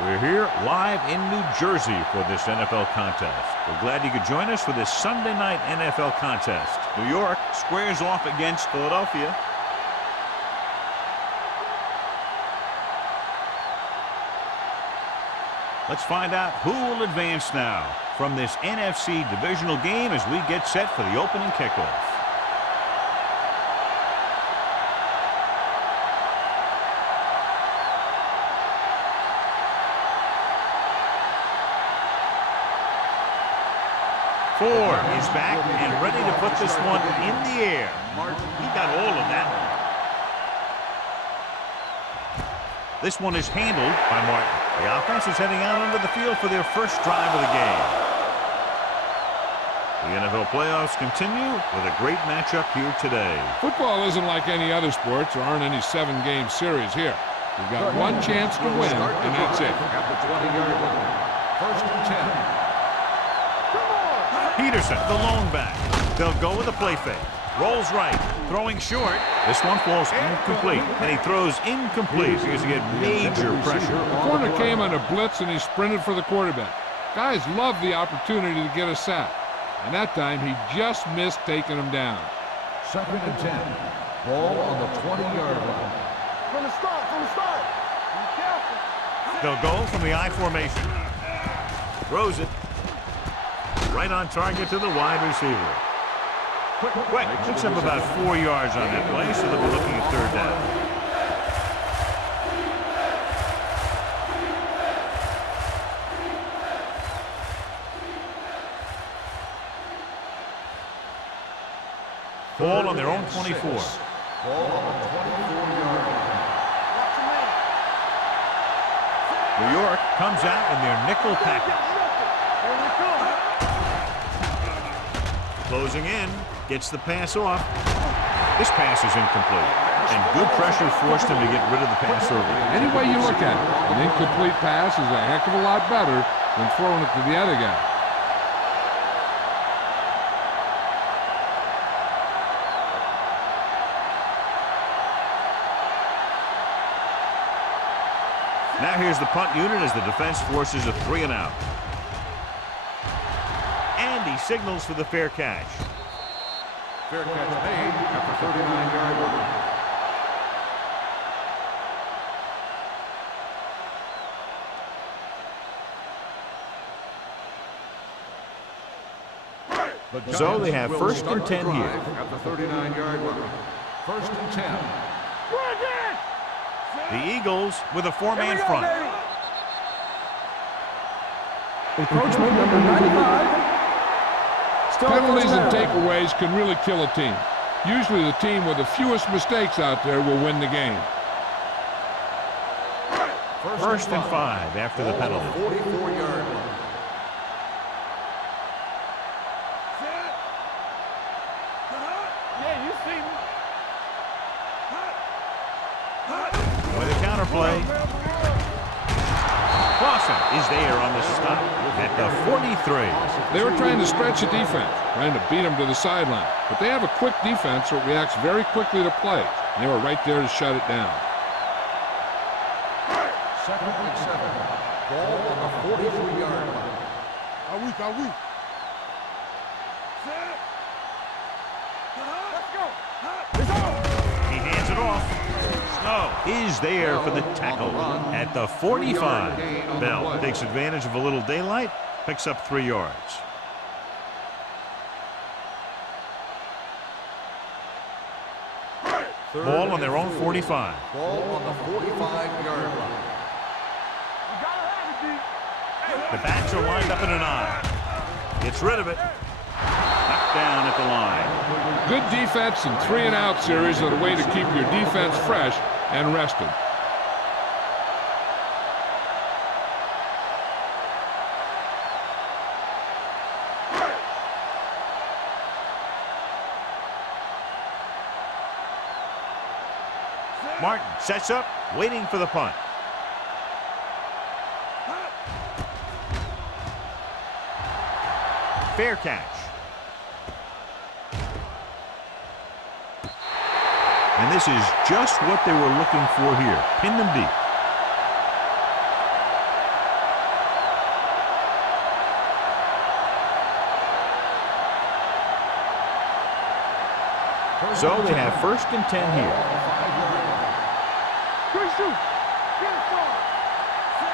We're here live in New Jersey for this NFL contest. We're glad you could join us for this Sunday night NFL contest. New York squares off against Philadelphia. Let's find out who will advance now from this NFC divisional game as we get set for the opening kickoff. Ford is back and ready to put this one in the air. He got all of that. This one is handled by Martin. The offense is heading out onto the field for their first drive of the game. The NFL playoffs continue with a great matchup here today. Football isn't like any other sport. There aren't any 7-game series here. You've got one chance to win, and that's it. At the 20-yard line. First and 10. Peterson, the lone back. They'll go with a play fake. Rolls right, throwing short. This one falls incomplete, and he throws incomplete because he had major pressure. The corner came on a blitz, and he sprinted for the quarterback. Guys love the opportunity to get a sack, and that time he just missed taking him down. Second and 10. Ball on the 20-yard line. From the start. Be careful. They'll go from the I formation. Throws it. Right on target to the wide receiver. Quick, picks up about 4 yards on that play, so they'll be looking at third down. Ball on their own 24. Ball on the 24-yard line. New York comes out in their nickel package. Closing in, gets the pass off. This pass is incomplete, and good pressure forced him to get rid of the pass early. Any way you look at it, an incomplete pass is a heck of a lot better than throwing it to the other guy. Now here's the punt unit as the defense forces a 3-and-out. And he signals for the fair catch. Fair catch made at the 39-yard line. So they have first and 10 here. At the 39-yard line. First and 10. The Eagles with a 4-man front. Encroachment number 95. Penalties and takeaways can really kill a team. Usually the team with the fewest mistakes out there will win the game. First and 5 after the penalty. 44-yard line. Yeah, you see me. With a counterplay. Clausen is there on the stop at the 43. They were trying to stretch the defense, trying to beat them to the sideline. But they have a quick defense that reacts very quickly to play. And they were right there to shut it down. Second and 7. Ball on the 43-yard line. Are we? Let's go. He hands it off. Snow is there for the tackle at the 45. Bell takes advantage of a little daylight, picks up 3 yards. Ball on their own 45. Ball on the 45-yard line. The backs are lined up in an I. Gets rid of it. Knocked down at the line. Good defense and 3-and-out series are the way to keep your defense fresh and rested. Martin sets up, waiting for the punt. Fair catch. And this is just what they were looking for here. Pin them deep. So they have 1st and 10 here. Good shoot. Get it started.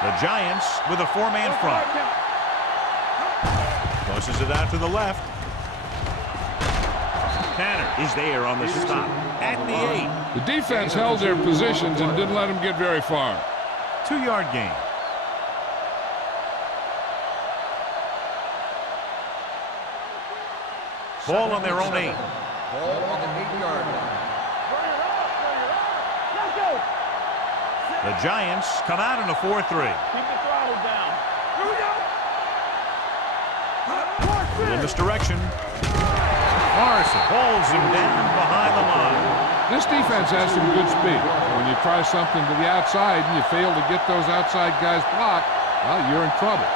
The Giants with a 4-man front. Tosses it out to the left. Tanner is there on the stop at the 8. The defense held their positions and didn't let them get very far. 2-yard gain. Ball on their own 8. Ball on the 8-yard line. Let's go. The Giants come out in a 4-3. Keep the throttle down. Here we go. In this direction. Morrison hauls him down behind the line. This defense has some good speed. When you try something to the outside and you fail to get those outside guys blocked, well, you're in trouble.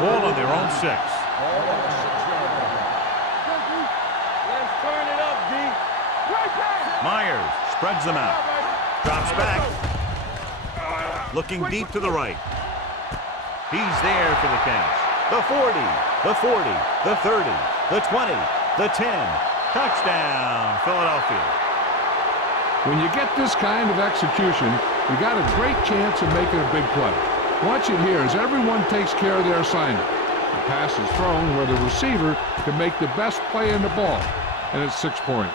Ball on their own 6. Ball on the 6-yard line. Let's turn it up, D. Right pass. Myers spreads them out. Drops back. Looking deep to the right. He's there for the catch. The 40, the 40, the 30, the 20, the 10. Touchdown, Philadelphia. When you get this kind of execution, you got a great chance of making a big play. Watch it here as everyone takes care of their assignment. The pass is thrown where the receiver can make the best play in the ball, and it's 6 points.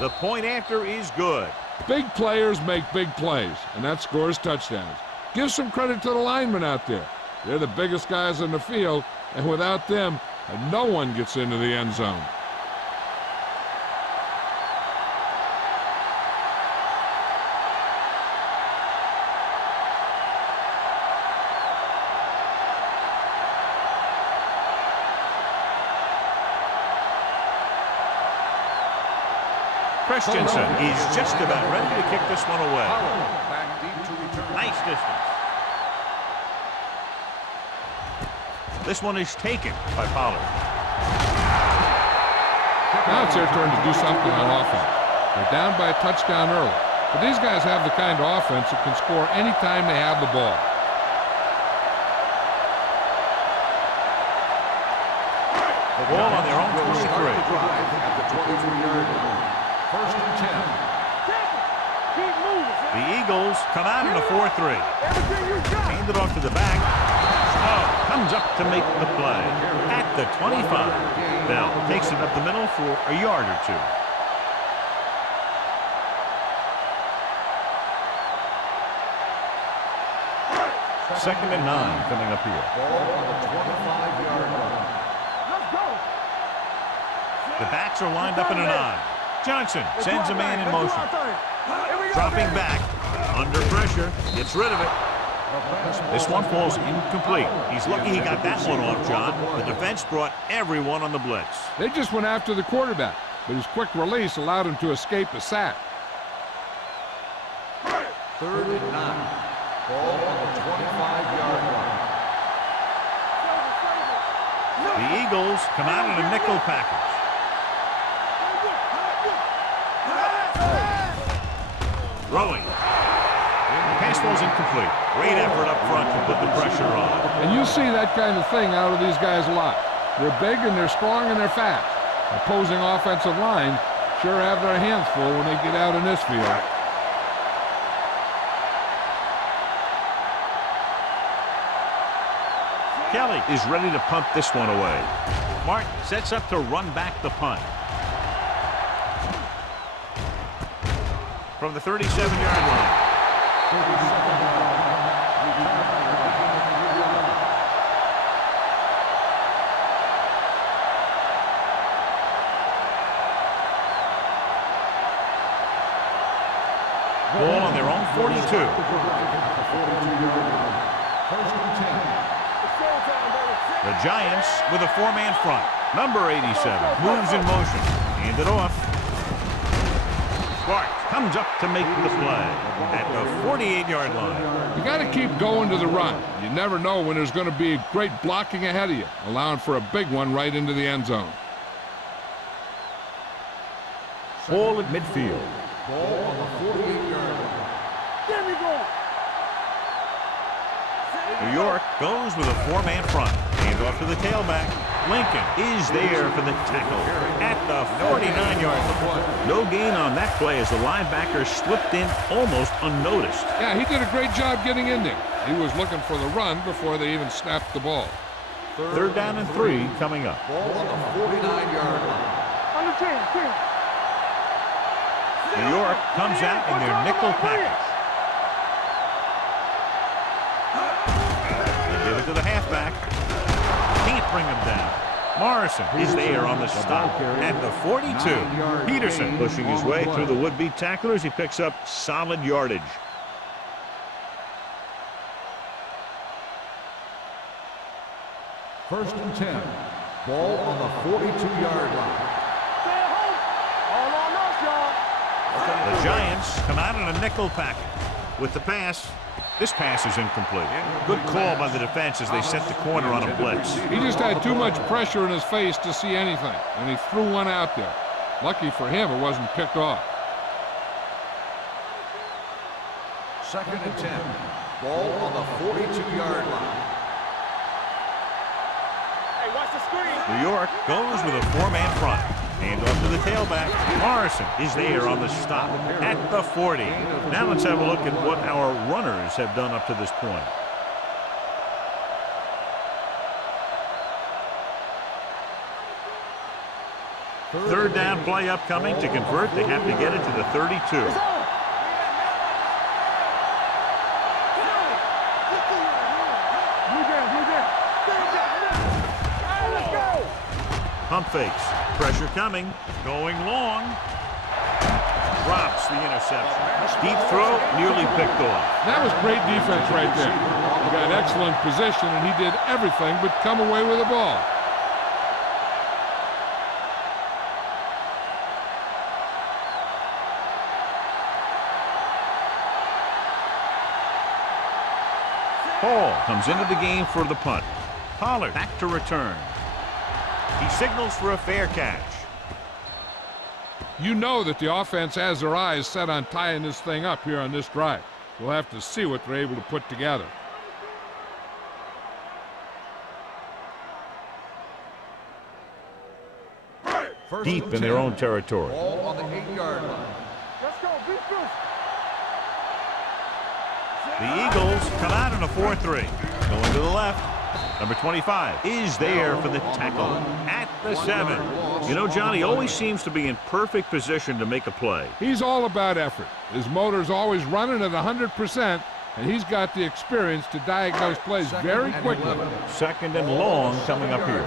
The point after is good. Big players make big plays, and that scores touchdowns. Give some credit to the linemen out there. They're the biggest guys in the field, and without them, no one gets into the end zone. Christensen is just about ready to kick this one away. Back deep to return. Nice distance. This one is taken by Pollard. Now it's their turn to do something on offense. They're down by a touchdown early, but these guys have the kind of offense that can score anytime they have the ball. The ball on their own 23. At the 23-yard line. 1st and 10. Keep moving. The Eagles come out in a 4-3. Everything you got. Hand it off to the back. Oh, comes up to make the play at the 25. Bell takes it up the middle for a yard or 2. Second and 9 coming up here. Ball on the 25-yard line. Let's go. The backs are lined up in a 9. Johnson sends a man in motion. Here we go, Dropping baby. back, under pressure, gets rid of it. This one falls incomplete. He's lucky he got that one off, John. The defense brought everyone on the blitz. They just went after the quarterback, but his quick release allowed him to escape a sack. 3rd and 9. Ball on the 25-yard line. The Eagles come out in a nickel package. Throwing. The pass falls incomplete. Great effort up front to put the pressure on. And you see that kind of thing out of these guys a lot. They're big and they're strong and they're fast. Opposing offensive lines sure have their hands full when they get out in this field. Kelly is ready to punt this one away. Martin sets up to run back the punt. From the 37-yard line. Ball on their own 42. First and 10. The Giants with a four-man front. Number 87 moves in motion. Hand it off. Sparks comes up to make the play at the 48-yard line. You got to keep going to the run. You never know when there's going to be great blocking ahead of you, allowing for a big one right into the end zone. Ball at midfield. Ball on the 48-yard line. There we go. New York goes with a four-man front. Hand off to the tailback. Lincoln is there for the tackle at the 49-yard line. No gain on that play as the linebacker slipped in almost unnoticed. Yeah, he did a great job getting in there. He was looking for the run before they even snapped the ball. Third down and 3 coming up. Ball on the 49-yard line. On the 10. New York comes out in their nickel package. They give it to the halfback. Can't bring him down. Morrison is there on the stop at the 42. Peterson pushing his way through the would-be tacklers. He picks up solid yardage. First and 10. Ball on the 42-yard line. Stay at home. All on us, y'all. The Giants come out in a nickel package. With the pass, this pass is incomplete. Good call by the defense as they sent the corner on a blitz. He just had too much pressure in his face to see anything, and he threw one out there. Lucky for him, it wasn't picked off. Second and 10. Ball on the 42-yard line. Hey, watch the screen. New York goes with a four-man front. Hand off to the tailback. Morrison is there on the stop at the 40. Now let's have a look at what our runners have done up to this point. Third down play upcoming. To convert, they have to get it to the 32. Pump fakes. Pressure coming. Going long. Drops the interception. Deep throw, nearly picked off. That was great defense right there. He got excellent position, and he did everything but come away with the ball. Hall comes into the game for the punt. Pollard back to return. He signals for a fair catch. You know that the offense has their eyes set on tying this thing up here on this drive. We'll have to see what they're able to put together. Deep in their own territory. Ball on the 8-yard line. Let's go. Beat this. The Eagles come out in a 4-3. Going to the left. Number 25 is there for the tackle at the 7. You know, John, he always seems to be in perfect position to make a play. He's all about effort. His motor's always running at 100%, and he's got the experience to diagnose plays very quickly. Second and long coming up here.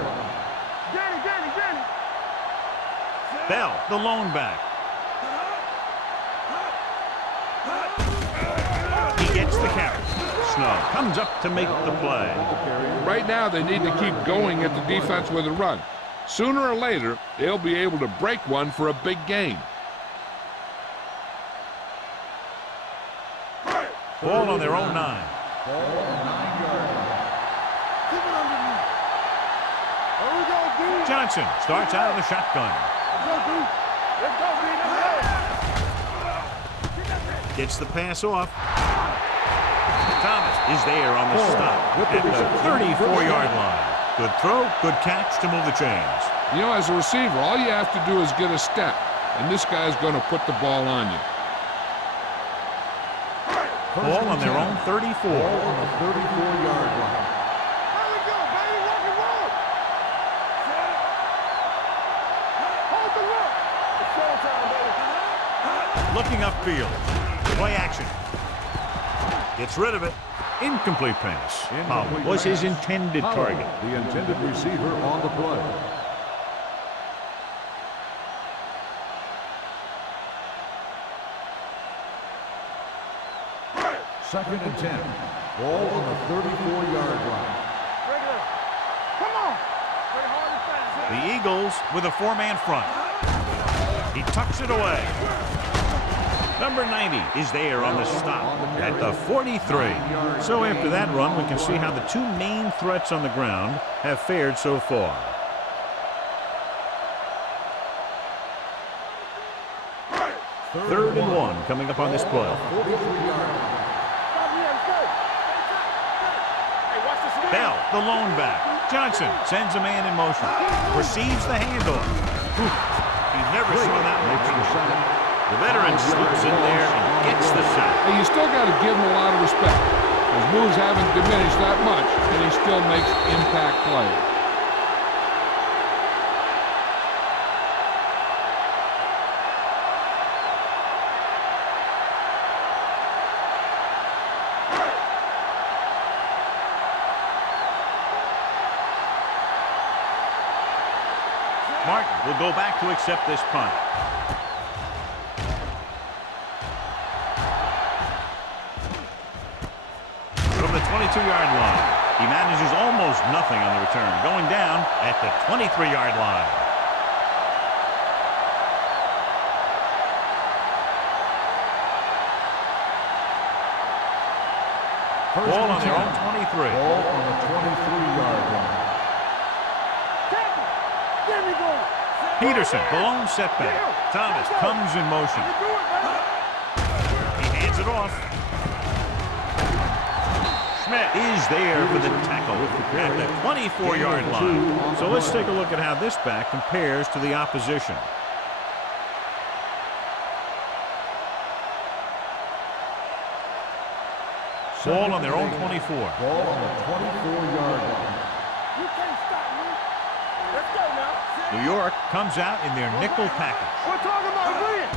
Danny. Bell, the lone back. He gets the carry. Snow comes up to make the play. Right now, they need to keep going at the defense with a run. Sooner or later, they'll be able to break one for a big gain. Ball on their own 9. Ball on the 9-yard line. Keep it underneath. There we go, D. Johnson starts out of the shotgun. Let's go, D. Let's go, D. Gets the pass off. Thomas is there on the stop at the 34-yard line. Good throw, good catch to move the chains. You know, as a receiver, all you have to do is get a step, and this guy's going to put the ball on you. Ball on their own 34. Ball on the 34-yard line. There we go, baby. Rock and roll. Hold the rock. It's showtime, baby. Looking upfield. Play action. Gets rid of it. Incomplete pass. Pollard was his intended target. The intended receiver on the play. Second and 10. Ball on the 34-yard line. Come on. Play hard and fast. The Eagles with a four-man front. He tucks it away. Number 90 is there on the stop at the 43. So after that run, we can see how the two main threats on the ground have fared so far. Third and 1 coming up on this play. Bell, the lone back. Johnson sends a man in motion. Receives the handoff. He never saw that one. The veteran slips in there and gets the sack. Hey, you still got to give him a lot of respect. His moves haven't diminished that much, and he still makes impact plays. Martin will go back to accept this punt. From the 22-yard line, he manages almost nothing on the return, going down at the 23-yard line. Ball on their own 23. Ball on the 23-yard line. Peterson, the lone setback. Thomas comes in motion. He hands it off. Schmidt is there for the tackle at the 24-yard line. So let's take a look at how this back compares to the opposition. Ball on their own 24. Ball on the 24-yard line. You can't stop me. Let's go now. New York comes out in their nickel package. We're talking about win.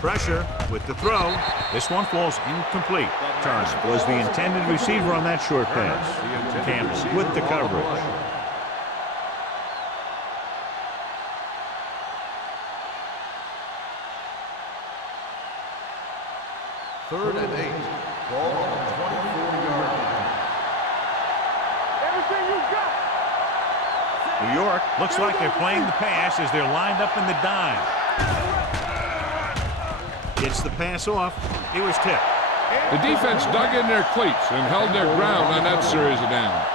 Pressure with the throw. This one falls incomplete. Turner was the intended receiver on that short pass. Campbell with the coverage. Third and 8. Ball on the 24-yard line. Everything you got. New York looks like they're playing the pass as they're lined up in the dime. Gets the pass off. It was tipped. The defense dug in their cleats and held their ground on that series of downs.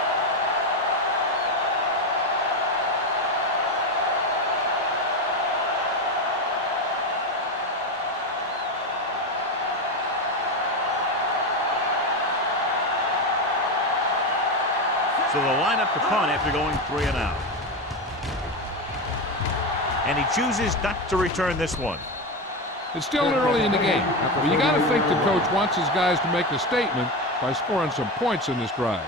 So they'll line up the punt after going 3 and out. And he chooses not to return this one. It's still early in the game, but you got to think the coach wants his guys to make a statement by scoring some points in this drive.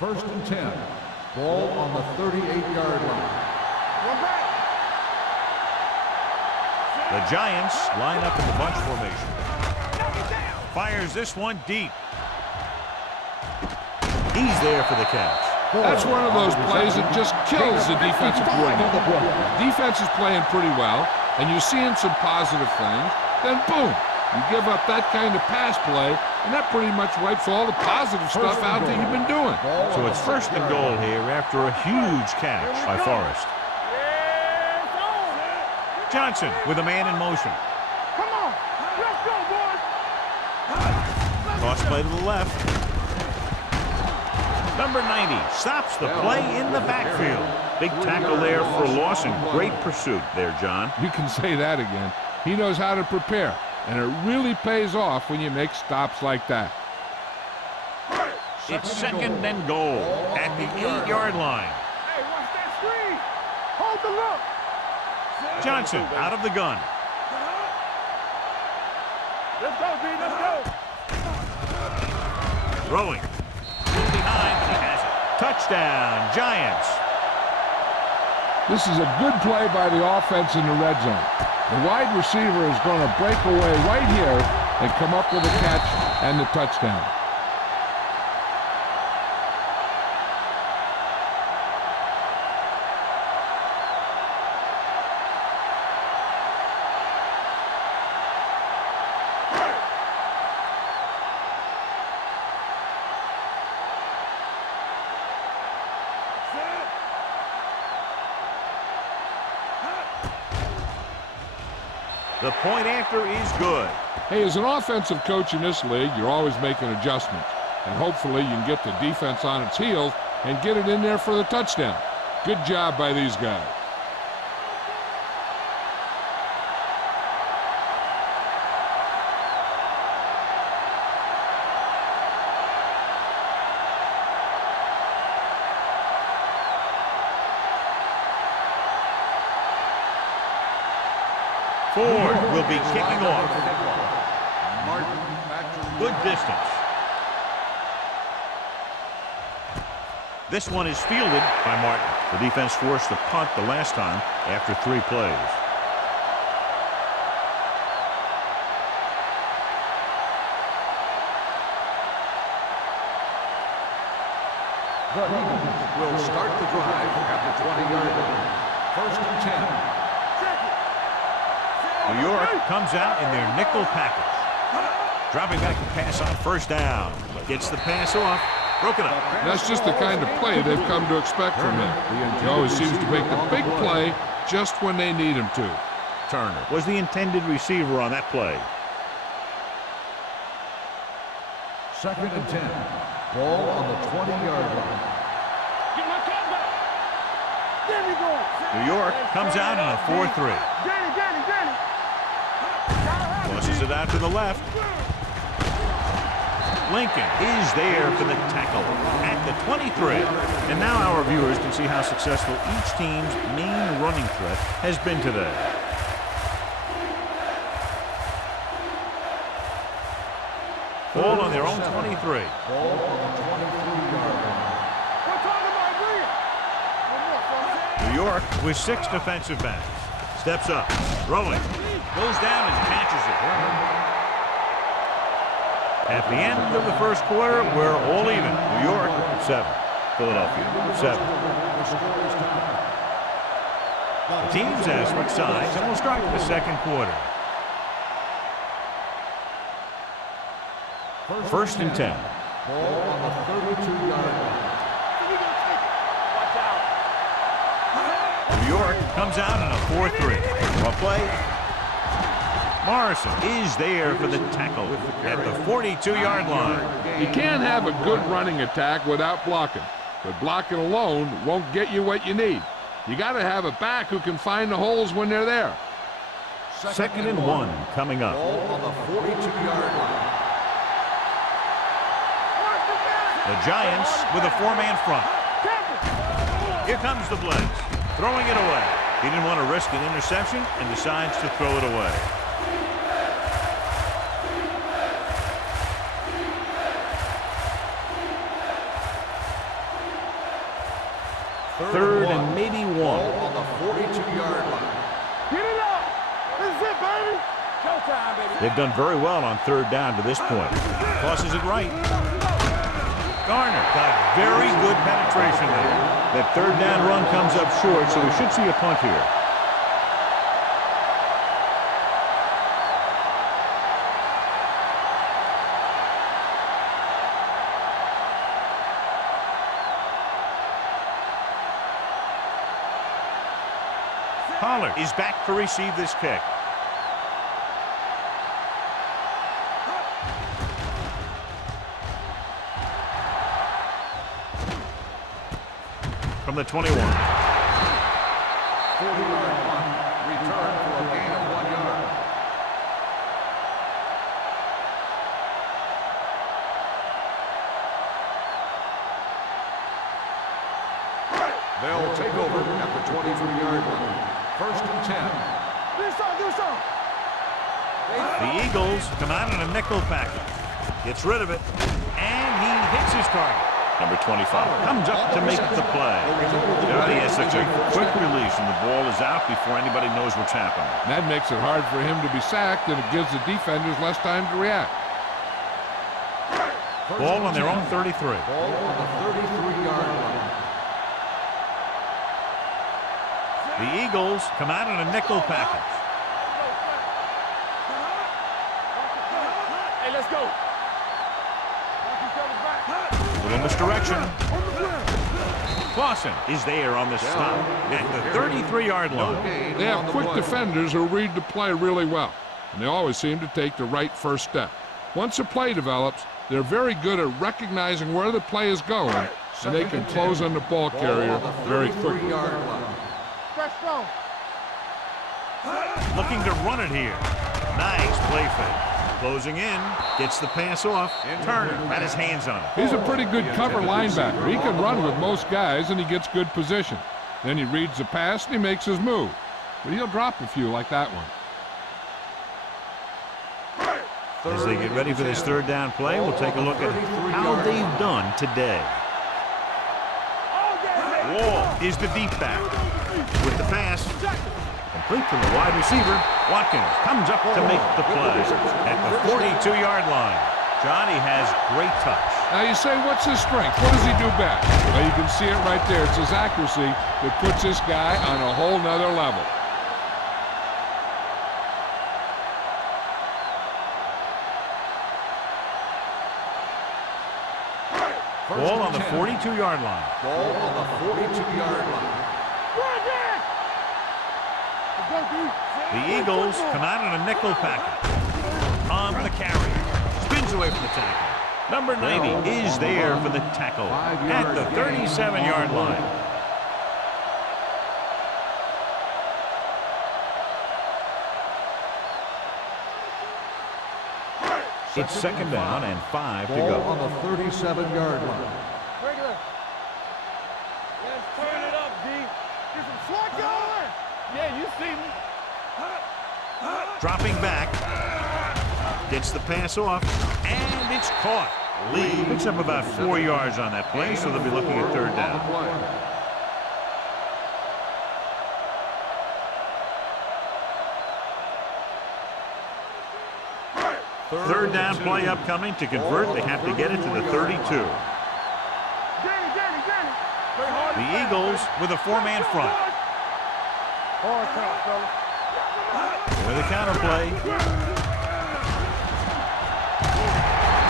First and 10. Ball on the 38-yard line. The Giants line up in the bunch formation. Fires this one deep. He's there for the catch. That's one of those plays that just kills the defensive coordinator. Defense is playing pretty well, and you're seeing some positive things. Then boom, you give up that kind of pass play, and that pretty much wipes all the positive stuff out that you've been doing. So it's first and goal here after a huge catch by Forrest. Johnson with a man in motion. Come on. Let's go, boys. Toss play to the left. Number 90 stops the play in the backfield. Big tackle there for loss and great pursuit there, John. You can say that again. He knows how to prepare, and it really pays off when you make stops like that. It's second and goal at the 8-yard line. Hey, watch that screen. Hold the look. Johnson out of the gun. Let's go, B. Let's go. Throwing. Still behind, but he has it. Touchdown, Giants. This is a good play by the offense in the red zone. The wide receiver is going to break away right here and come up with a catch and the touchdown. The point after is good. Hey, as an offensive coach in this league, you're always making adjustments. And hopefully you can get the defense on its heels and get it in there for the touchdown. Good job by these guys. Ford will be kicking off. Good distance. This one is fielded by Martin. The defense forced a punt the last time after 3 plays. The Eagles will start the drive at the 20-yard line. 1st and 10. New York comes out in their nickel package. Dropping back to pass on 1st down. Gets the pass off. Broken up. That's just the kind of play they've come to expect from him. He always seems to make the big play just when they need him to. Turner was the intended receiver on that play. 2nd and 10. Ball on the 20-yard line. Get my cut back. There we go. New York comes out in a 4-3. Danny. Tosses it out to the left. Lincoln is there for the tackle at the 23. And now our viewers can see how successful each team's main running threat has been today. Ball on their own 23. Ball on the 23-yard line. New York with 6 defensive backs. Steps up, throwing, goes down and catches it. At the end of the 1st quarter, we're all even. New York 7, Philadelphia 7. The teams have switched sides, and we'll start the 2nd quarter. 1st and 10. Ball on the 32-yard line. New York comes out in a 4-3. Well played. Morrison is there for the tackle at the 42-yard line. You can't have a good running attack without blocking, but blocking alone won't get you what you need. You got to have a back who can find the holes when they're there. 2nd and 1 coming up. Ball on the 42-yard line. The Giants with a 4-man front. Here comes the blitz. Throwing it away. He didn't want to risk an interception and decides to throw it away. Third and maybe 1. Ball on the 42-yard line. Get it up. This is it, baby. Showtime, baby. They've done very well on 3rd down to this point. Tosses it right. Garner got very good penetration there. That 3rd down run comes up short, so we should see a punt here. Pollard is back to receive this kick. From the 21. 40-yard punt. Return for a gain of 1 yard. They'll take over at the 23-yard line. 1st and 10. Do something. The Eagles come out in a nickel package. Gets rid of it, and he hits his target. Number 25 comes up to make the play. He has such a quick release, and the ball is out before anybody knows what's happening. That makes it hard for him to be sacked, and it gives the defenders less time to react. Ball on their own 33. Ball on the 33-yard line. The Eagles come out in a nickel package. Hey, let's go. Little misdirection. Clausen is there on the stop at the 33-yard line. They have quick defenders who read the play really well, and they always seem to take the right first step. Once a play develops, they're very good at recognizing where the play is going, and they can close on the ball carrier very quickly. Looking to run it here. Nice play fake. Closing in, gets the pass off. Turner had his hands on it. He's a pretty good cover linebacker. He can run with most guys, and he gets good position. Then he reads the pass, and he makes his move. But he'll drop a few like that one. As they get ready for this third down play, we'll take a look at how they've done today. Wall is the deep back. With the pass, complete to the wide receiver. Watkins comes up to make the play at the 42-yard line. Johnny has great touch. Now you say, what's his strength? What does he do best? Well, you can see it right there. It's his accuracy that puts this guy on a whole nother level. Ball on the 42-yard line. Ball on the 42-yard line. The Eagles come out in a nickel package. On the carry. Spins away from the tackle. Number 90 is there for the tackle at the 37-yard line. It's second down and 5 to go. On the 37-yard line. Regular. Let's turn it up, D. Get some swag going. Yeah, you see me. Dropping back. Gets the pass off. And it's caught. Lee picks up about 4 yards on that play, so they'll be looking at third down. Third down play upcoming. To convert, they have to get it to the 32. The Eagles with a 4-man front. With a counter play.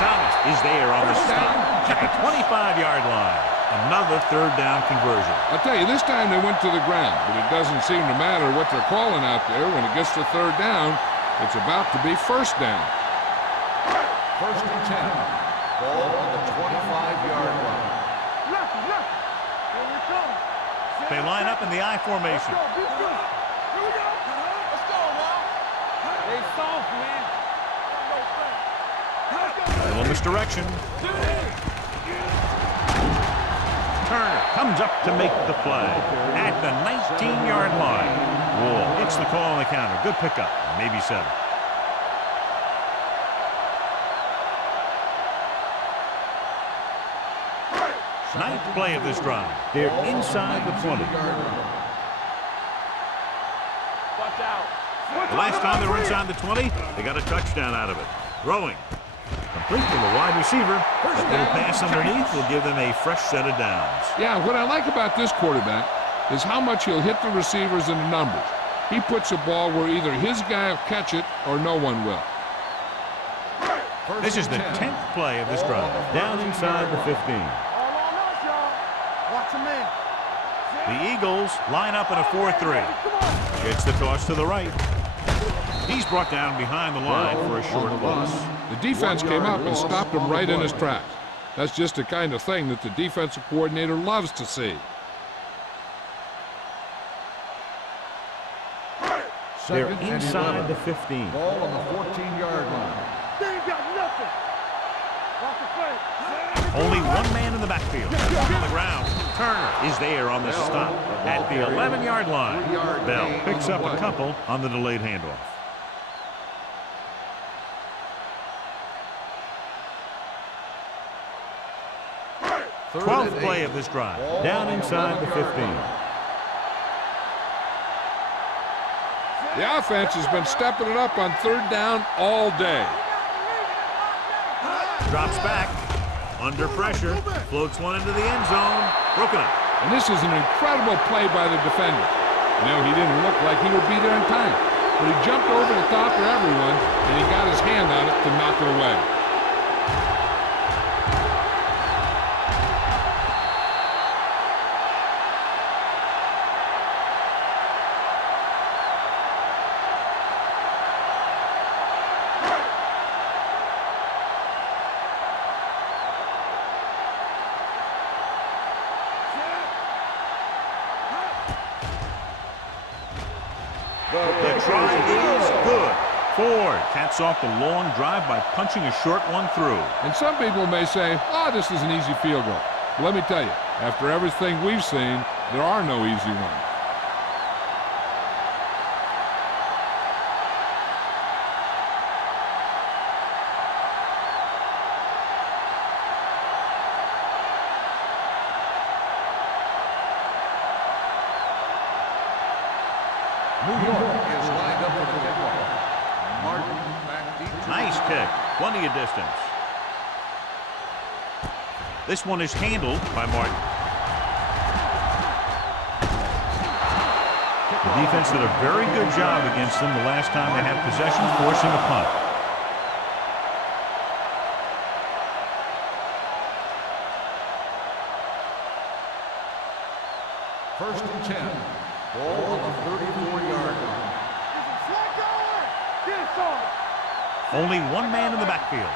Thomas is there on the stop at the 25-yard line. Another third down conversion. I'll tell you, this time they went to the ground, but it doesn't seem to matter what they're calling out there. When it gets to third down, it's about to be first down. First and 10. Ball on the 25-yard line. They line up in the I formation. They soft, man. A little misdirection. Turner comes up to make the play at the 19-yard line. Wall gets the call on the counter. Good pickup. Maybe 7. Ninth play of this drive. They're inside the 20. Watch out. The last time they were inside the 20, they got a touchdown out of it. Throwing. Complete to the wide receiver. A little pass underneath will give them a fresh set of downs. Yeah, what I like about this quarterback is how much he'll hit the receivers in the numbers. He puts a ball where either his guy will catch it or no one will. This is the 10th play of this drive. Down inside the 15. Watch him in. The Eagles line up in a 4-3. Gets the toss to the right. He's brought down behind the line for a short loss. The defense came up and stopped him right in his tracks. That's just the kind of thing that the defensive coordinator loves to see. They're inside the 15. Ball on the 14-yard line. They ain't got nothing. Watch the play. Only one man in the backfield. On the ground. Turner is there on the stop at the 11-yard line. Bell picks up a couple on the delayed handoff. Third 12th and play 8. of this drive. Down inside the 15. The offense has been stepping it up on third down all day. Drops back. Under pressure. Floats one into the end zone. Broken up. And this is an incredible play by the defender. You know, he didn't look like he would be there in time, but he jumped over the top of everyone, and he got his hand on it to knock it away. The try is good. Ford caps off the long drive by punching a short one through. And some people may say, oh, this is an easy field goal. But let me tell you, after everything we've seen, there are no easy ones. New York is lined up for the kickoff. Martin back deep. Nice kick. Plenty of distance. This one is handled by Martin. The defense did a very good job against them the last time they had possession, forcing a punt. First and 10. Ball on the 34-yard line. Only one man in the backfield.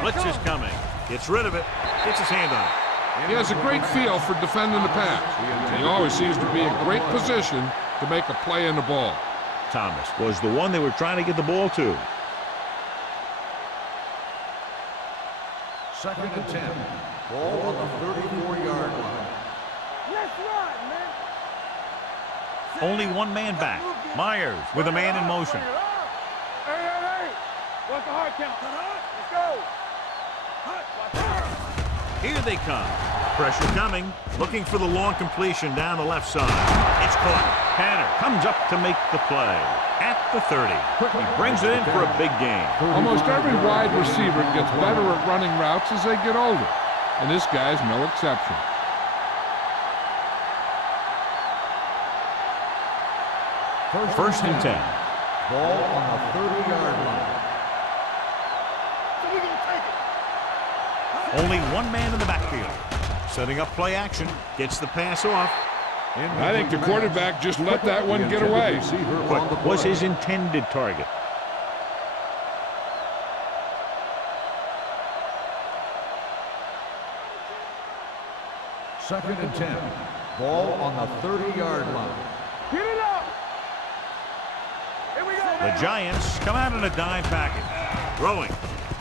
Blitz is coming. Gets rid of it. Gets his hand on it. He has a great feel for defending the pass. And he always seems to be in great position to make a play in the ball. Thomas was the one they were trying to get the ball to. Second and 10. Ball on the 34-yard line. Only one man back. Myers with a man in motion. Hey. What's the hard count? Let's go. Here they come. Pressure coming. Looking for the long completion down the left side. It's caught. Tanner comes up to make the play. At the 30. He brings it in for a big gain. Almost every wide receiver gets better at running routes as they get older. And this guy's no exception. First and 10. Ball on the 30-yard line. Only one man in the backfield. Setting up play action. Gets the pass off. I think the quarterback just let that one get away. What was his intended target? Second and 10. Ball on the 30-yard line. Get it up. Here we go. The Giants come out in a dime package. Throwing.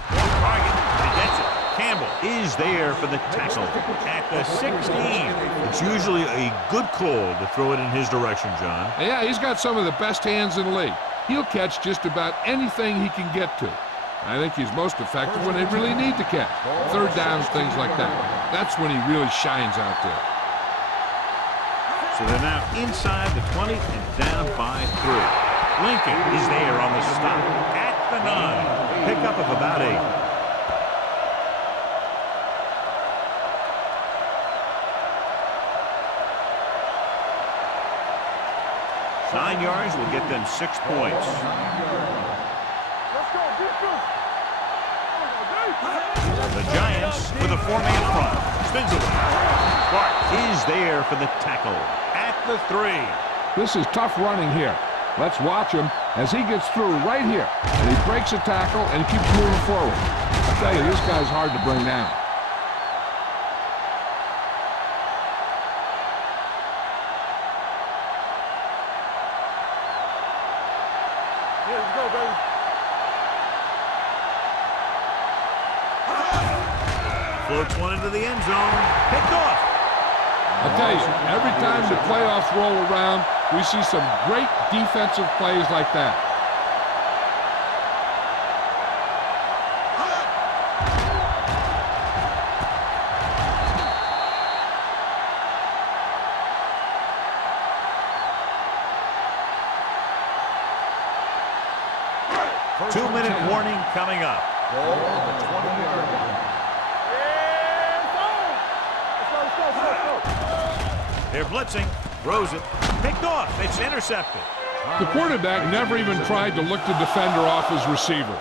Target. He gets it. Campbell is there for the tackle at the 16. It's usually a good call to throw it in his direction, John. Yeah, he's got some of the best hands in the league. He'll catch just about anything he can get to. I think he's most effective when they really need to catch. Third downs, things like that. That's when he really shines out there. So they're now inside the 20 and down by 3. Lincoln is there on the stop at the 9. Pickup of about 8. 9 yards will get them 6 points. Let's go. The Giants with a 4-man front. Spins away. Clark is there for the tackle at the 3. This is tough running here. Let's watch him as he gets through right here. And he breaks a tackle and he keeps moving forward. I tell you, this guy's hard to bring down. Let's go, baby. Floats one into the end zone. Picked off. I'll tell you, every time the playoffs roll around, we see some great defensive plays like that. Two-minute warning coming up. Ball on the 20-yard line. They're blitzing. Throws it. Picked off. It's intercepted. The quarterback never even tried to look the defender off his receiver.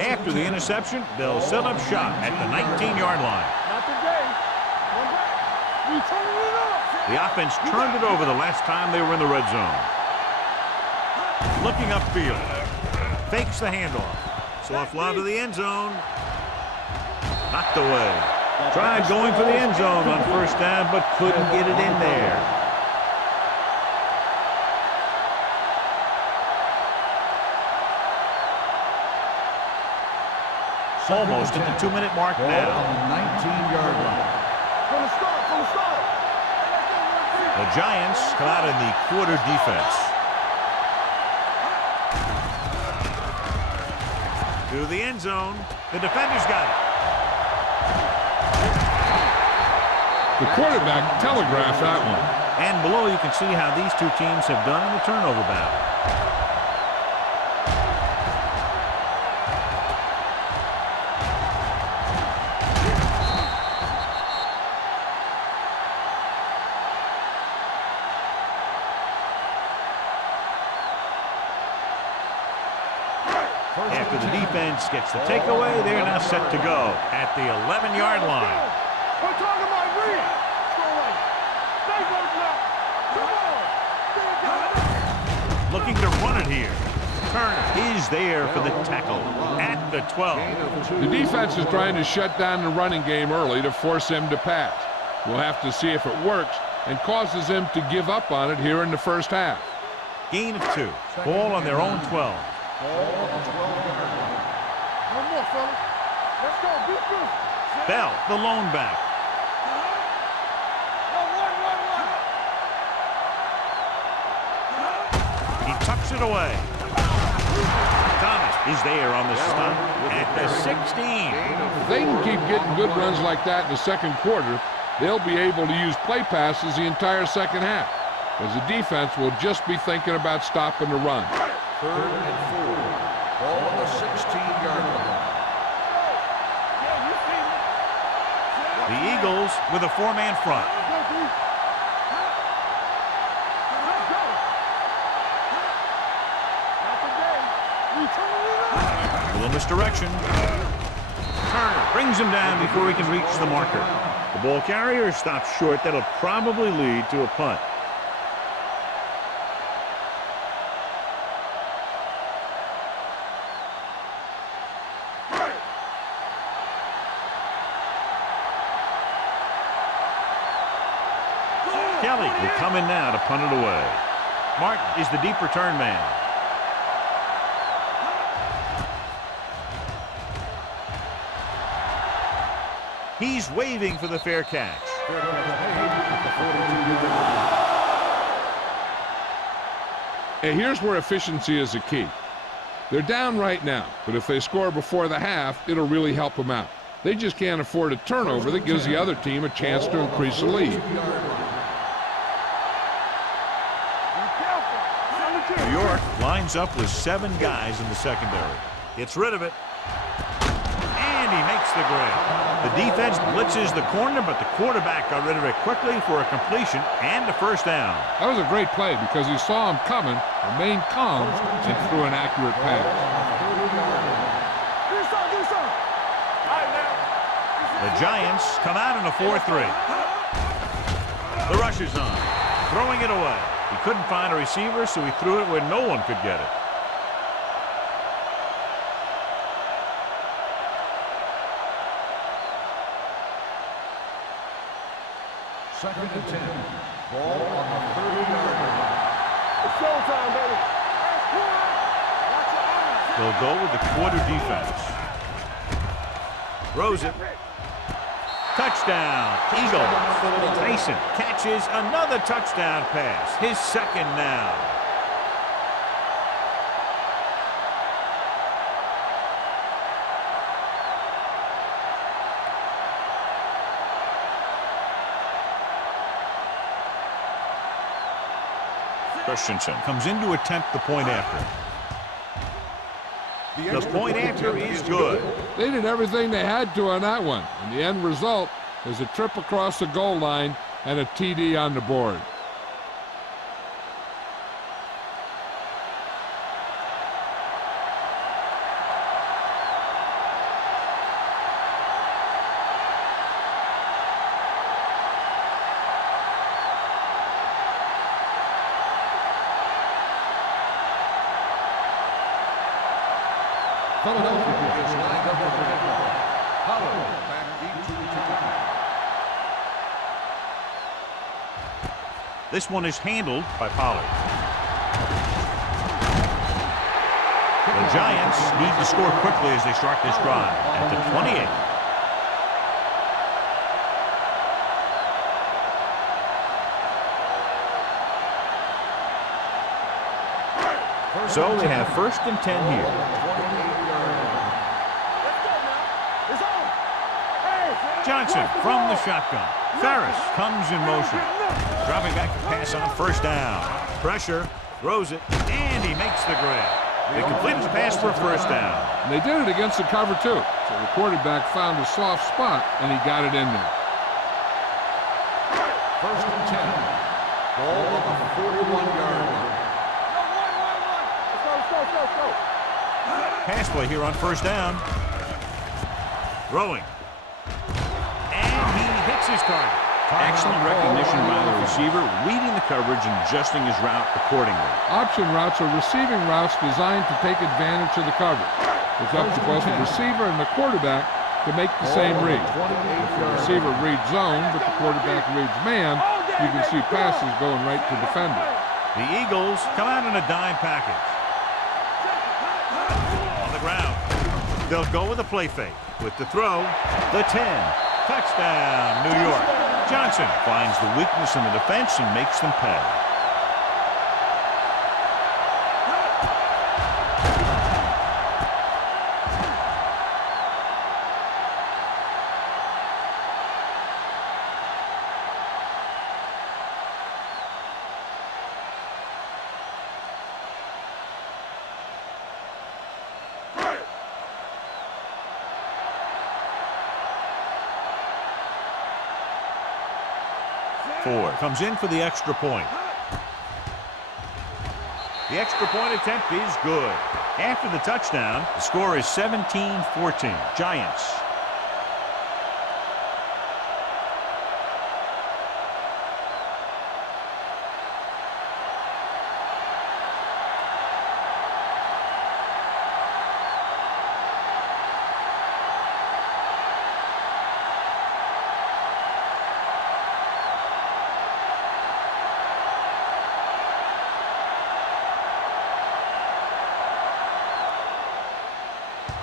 After the interception, they'll set up shop at the 19-yard line. Not today. One back. We turning it up. The offense turned it over the last time they were in the red zone. Looking upfield. Fakes the handoff. Soft lob to the end zone. Knocked away. Tried going for the end zone on first down, but couldn't get it in there. Almost at the 2-minute mark now. On the 19-yard line. From the start. The Giants come out in the quarter defense. To the end zone. The defender's got it. The quarterback telegraphed that one. And below you can see how these two teams have done in the turnover battle. After the defense gets the takeaway, they're now set to go at the 11-yard line. We're talking about read. Go right. Stay close now. Come on. Looking to run it here. Turner is there for the tackle at the 12. The defense is trying to shut down the running game early to force him to pass. We'll have to see if it works and causes him to give up on it here in the first half. Gain of 2. Ball on their own 12. One more, fellas. Let's go. Beat this. Bell, the lone back. He tucks it away. Thomas is there on the stop at the 16. If they can keep getting good runs like that in the second quarter, they'll be able to use play passes the entire second half, as the defense will just be thinking about stopping the run. 3rd and 4. Ball on the 16-yard line. The Eagles with a 4-man front. A little misdirection. Turner brings him down before he can reach the marker. The ball carrier stops short. That'll probably lead to a punt. Kelly will come in now to punt it away. Martin is the deep return man. He's waving for the fair catch. And here's where efficiency is the key. They're down right now, but if they score before the half, it'll really help them out. They just can't afford a turnover that gives the other team a chance to increase the lead. New York lines up with 7 guys in the secondary. Gets rid of it. And he makes the grab. The defense blitzes the corner, but the quarterback got rid of it quickly for a completion and a first down. That was a great play because he saw him coming, remained calm, and threw an accurate pass. The Giants come out in a 4-3. The rush is on. Throwing it away. He couldn't find a receiver, so he threw it where no one could get it. Second and 10. Ball on the 30-yard line. It's showtime, baby. They'll go with the quarter defense. Throws it. Touchdown, Eagles. Tyson catches another touchdown pass. His second now. Christensen comes in to attempt the point after. The point after is good. They did everything they had to on that one, and the end result is a trip across the goal line and a TD on the board. Philadelphia is lined up for the kickoff. Pollard back deep to return. This one is handled by Pollard. The Giants need to score quickly as they start this drive at the 28. So they have 1st and 10 here. Johnson from the shotgun. Ferris comes in motion. Dropping back to pass on 1st down. Pressure, throws it, and he makes the grab. They completed the pass for a 1st down. And they did it against the cover, too. So the quarterback found a soft spot, and he got it in there. 1st and 10. Ball on the 41-yard line. Pass play here on 1st down. Throwing. And he hits his target. Excellent recognition by the receiver, reading the coverage and adjusting his route accordingly. Option routes are receiving routes designed to take advantage of the coverage. It's up to both the receiver and the quarterback to make the same read. If the receiver reads zone, but the quarterback reads man, you can see passes going right to defender. The Eagles come out in a dime package. On the ground. They'll go with a play fake. With the throw, the 10. Touchdown, New York. Johnson finds the weakness in the defense and makes them pay. Ford comes in for the extra point. The extra point attempt is good. After the touchdown, the score is 17-14. Giants.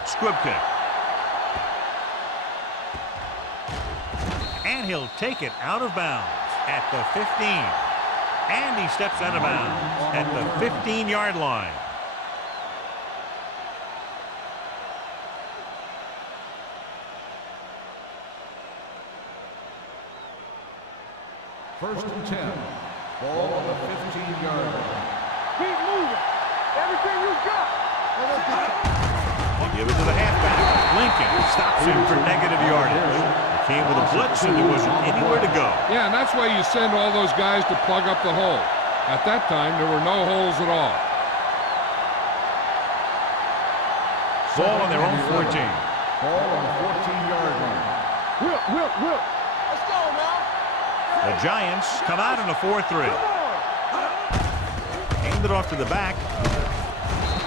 Squib kick. And he'll take it out of bounds at the 15. And he steps out of bounds at the 15-yard line. First and 10. Ball on the 15-yard line. Keep moving. Everything you got. They give it to the halfback. Lincoln stops him for negative yardage. He came with a blitz and there wasn't anywhere to go. Yeah, and that's why you send all those guys to plug up the hole. At that time, there were no holes at all. Ball on their own 14. Ball on the 14-yard line. Whip. Let's go now. The Giants come out in a 4-3. Hand it off to the back.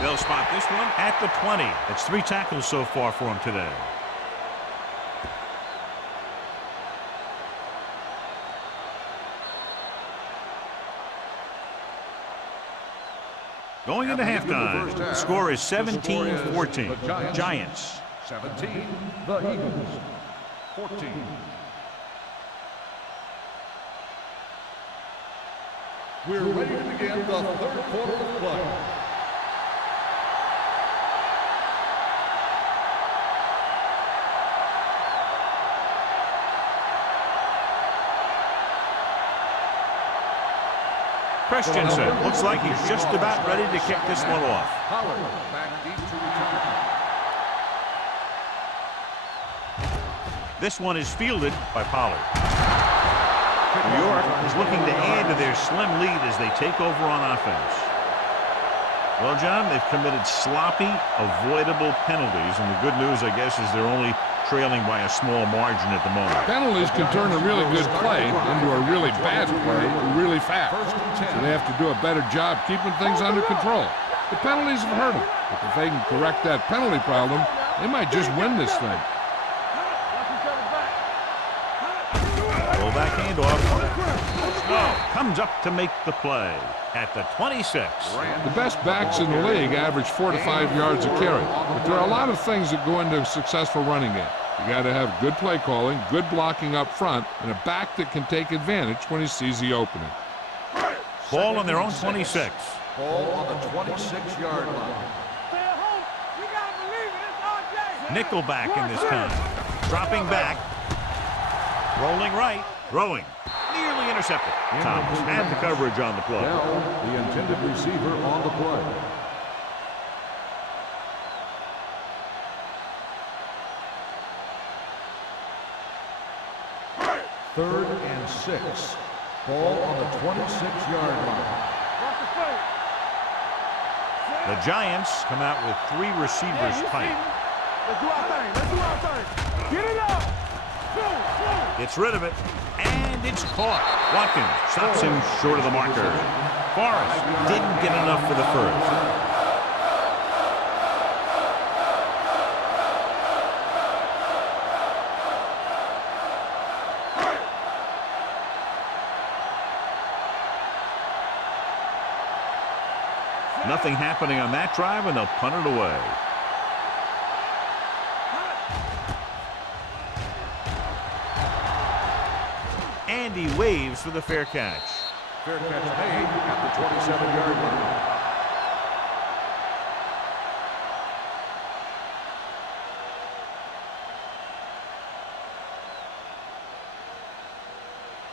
They'll spot this one at the 20. That's 3 tackles so far for him today. Going into halftime, the score is 17-14. Giants. 17, the Eagles. 14. We're ready to begin the third quarter of play. Christensen looks like he's just about ready to kick this one off. Pollard back deep to return. This one is fielded by Pollard. New York is looking to add to their slim lead as they take over on offense. Well, John, they've committed sloppy, avoidable penalties, and the good news, I guess, is they're only trailing by a small margin at the moment. Penalties can turn a really good play into a really bad play really fast. So they have to do a better job keeping things under control. The penalties have hurt them, but if they can correct that penalty problem, they might just win this thing. Fullback handoff. Snow comes up to make the play at the 26. The best backs in the league average 4 to 5 yards a carry, but there are a lot of things that go into a successful running game. You got to have good play calling, good blocking up front, and a back that can take advantage when he sees the opening. Ball on their own 26. Ball on the 26-yard line. Nickelback in this time. Dropping back. Rolling right. Throwing. Nearly intercepted. Thomas had the coverage on the play. Now, the intended receiver on the play. Third and 6. Ball on the 26-yard line. The Giants come out with 3 receivers tight. Let's do our thing. Let's do our thing. Get it up. Gets rid of it, and it's caught. Watkins stops him short of the marker. Forrest didn't get enough for the first. Nothing happening on that drive, and they'll punt it away. Andy waves for the fair catch. Fair catch made at the 27-yard line.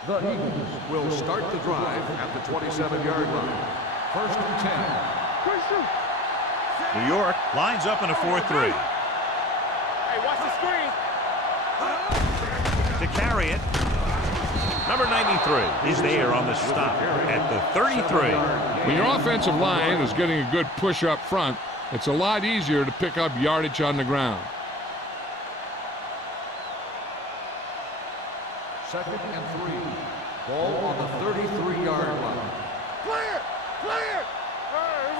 The Eagles will start the drive at the 27-yard line. First and 10. New York lines up in a 4-3. Hey, watch the screen. To carry it, number 93 is there on the stop at the 33. When your offensive line is getting a good push up front, it's a lot easier to pick up yardage on the ground. Second and 3. Ball on the 33-yard line. Clear. Clear.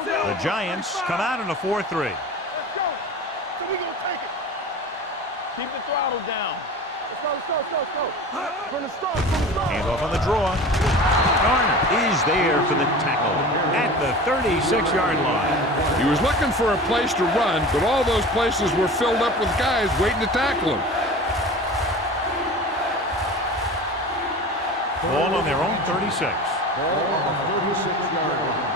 The Giants come out in a 4-3. Let's go. So we gonna take it. Keep the throttle down. Let's go. From the start. Handoff on the draw. Garner is there for the tackle at the 36-yard line. He was looking for a place to run, but all those places were filled up with guys waiting to tackle him. Ball on their own 36. Ball on the 36-yard line.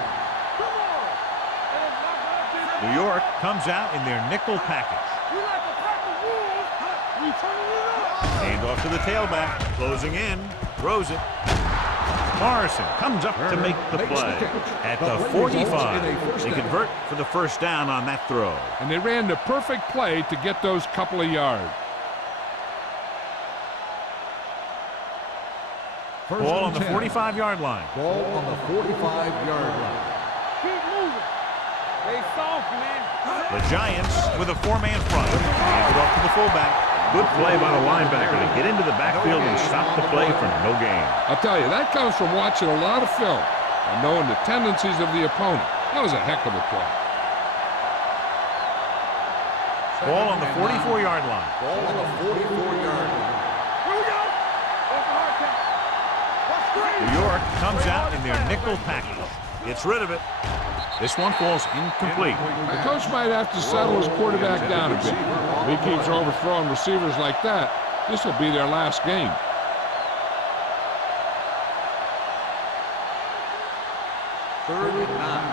New York comes out in their nickel package. We like to pack the wolves. We turning it up. Handoff to the tailback. Closing in. Throws it. Morrison comes up to make the play at the 45. They convert for the first down on that throw. And they ran the perfect play to get those couple of yards. Ball on the 45-yard line. Ball on the 45-yard line. Keep moving. They soft, man. The Giants with a 4-man front. Hands it off to the fullback. Good play by the linebacker to get into the backfield and stop the play for no gain. I'll tell you, that comes from watching a lot of film and knowing the tendencies of the opponent. That was a heck of a play. Ball on the 44-yard line. Ball on the 44-yard line. Here we go. That's the hard count. What's great? New York comes out in their nickel package. Gets rid of it. This one falls incomplete. The coach might have to settle his quarterback down a bit. If he keeps overthrowing receivers like that, this will be their last game. Third and 9.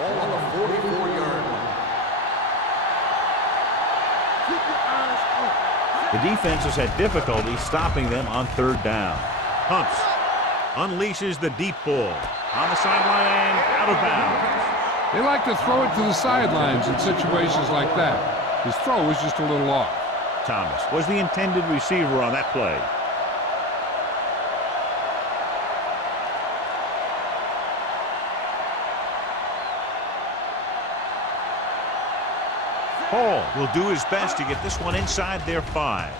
Ball on the 44-yard line. Keep your eyes open. The defense has had difficulty stopping them on third down. Pumps. Unleashes the deep ball. On the sideline and out of bounds. They like to throw it to the sidelines in situations like that. His throw was just a little off. Thomas was the intended receiver on that play. Hall will do his best to get this one inside their 5.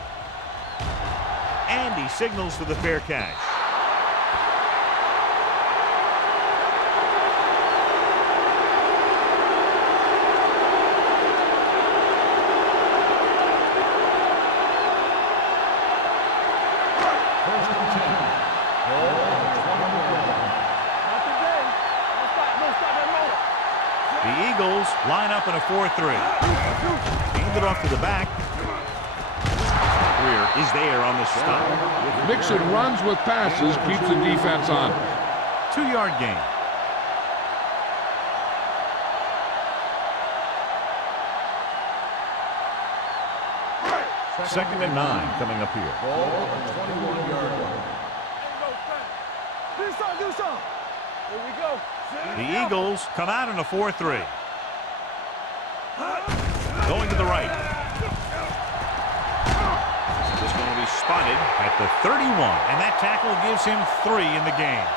And he signals for the fair catch. Eagles line up in a 4-3. Hand it off to the back. Greer is there on the stop. Mixing runs with passes keeps the defense on. 2-yard gain. Second and 9 coming up here. Ball on the 21-yard line. Do some. Here we go. The Eagles come out in a 4-3. Going to the right. This one will be spotted at the 31, and that tackle gives him 3 in the game.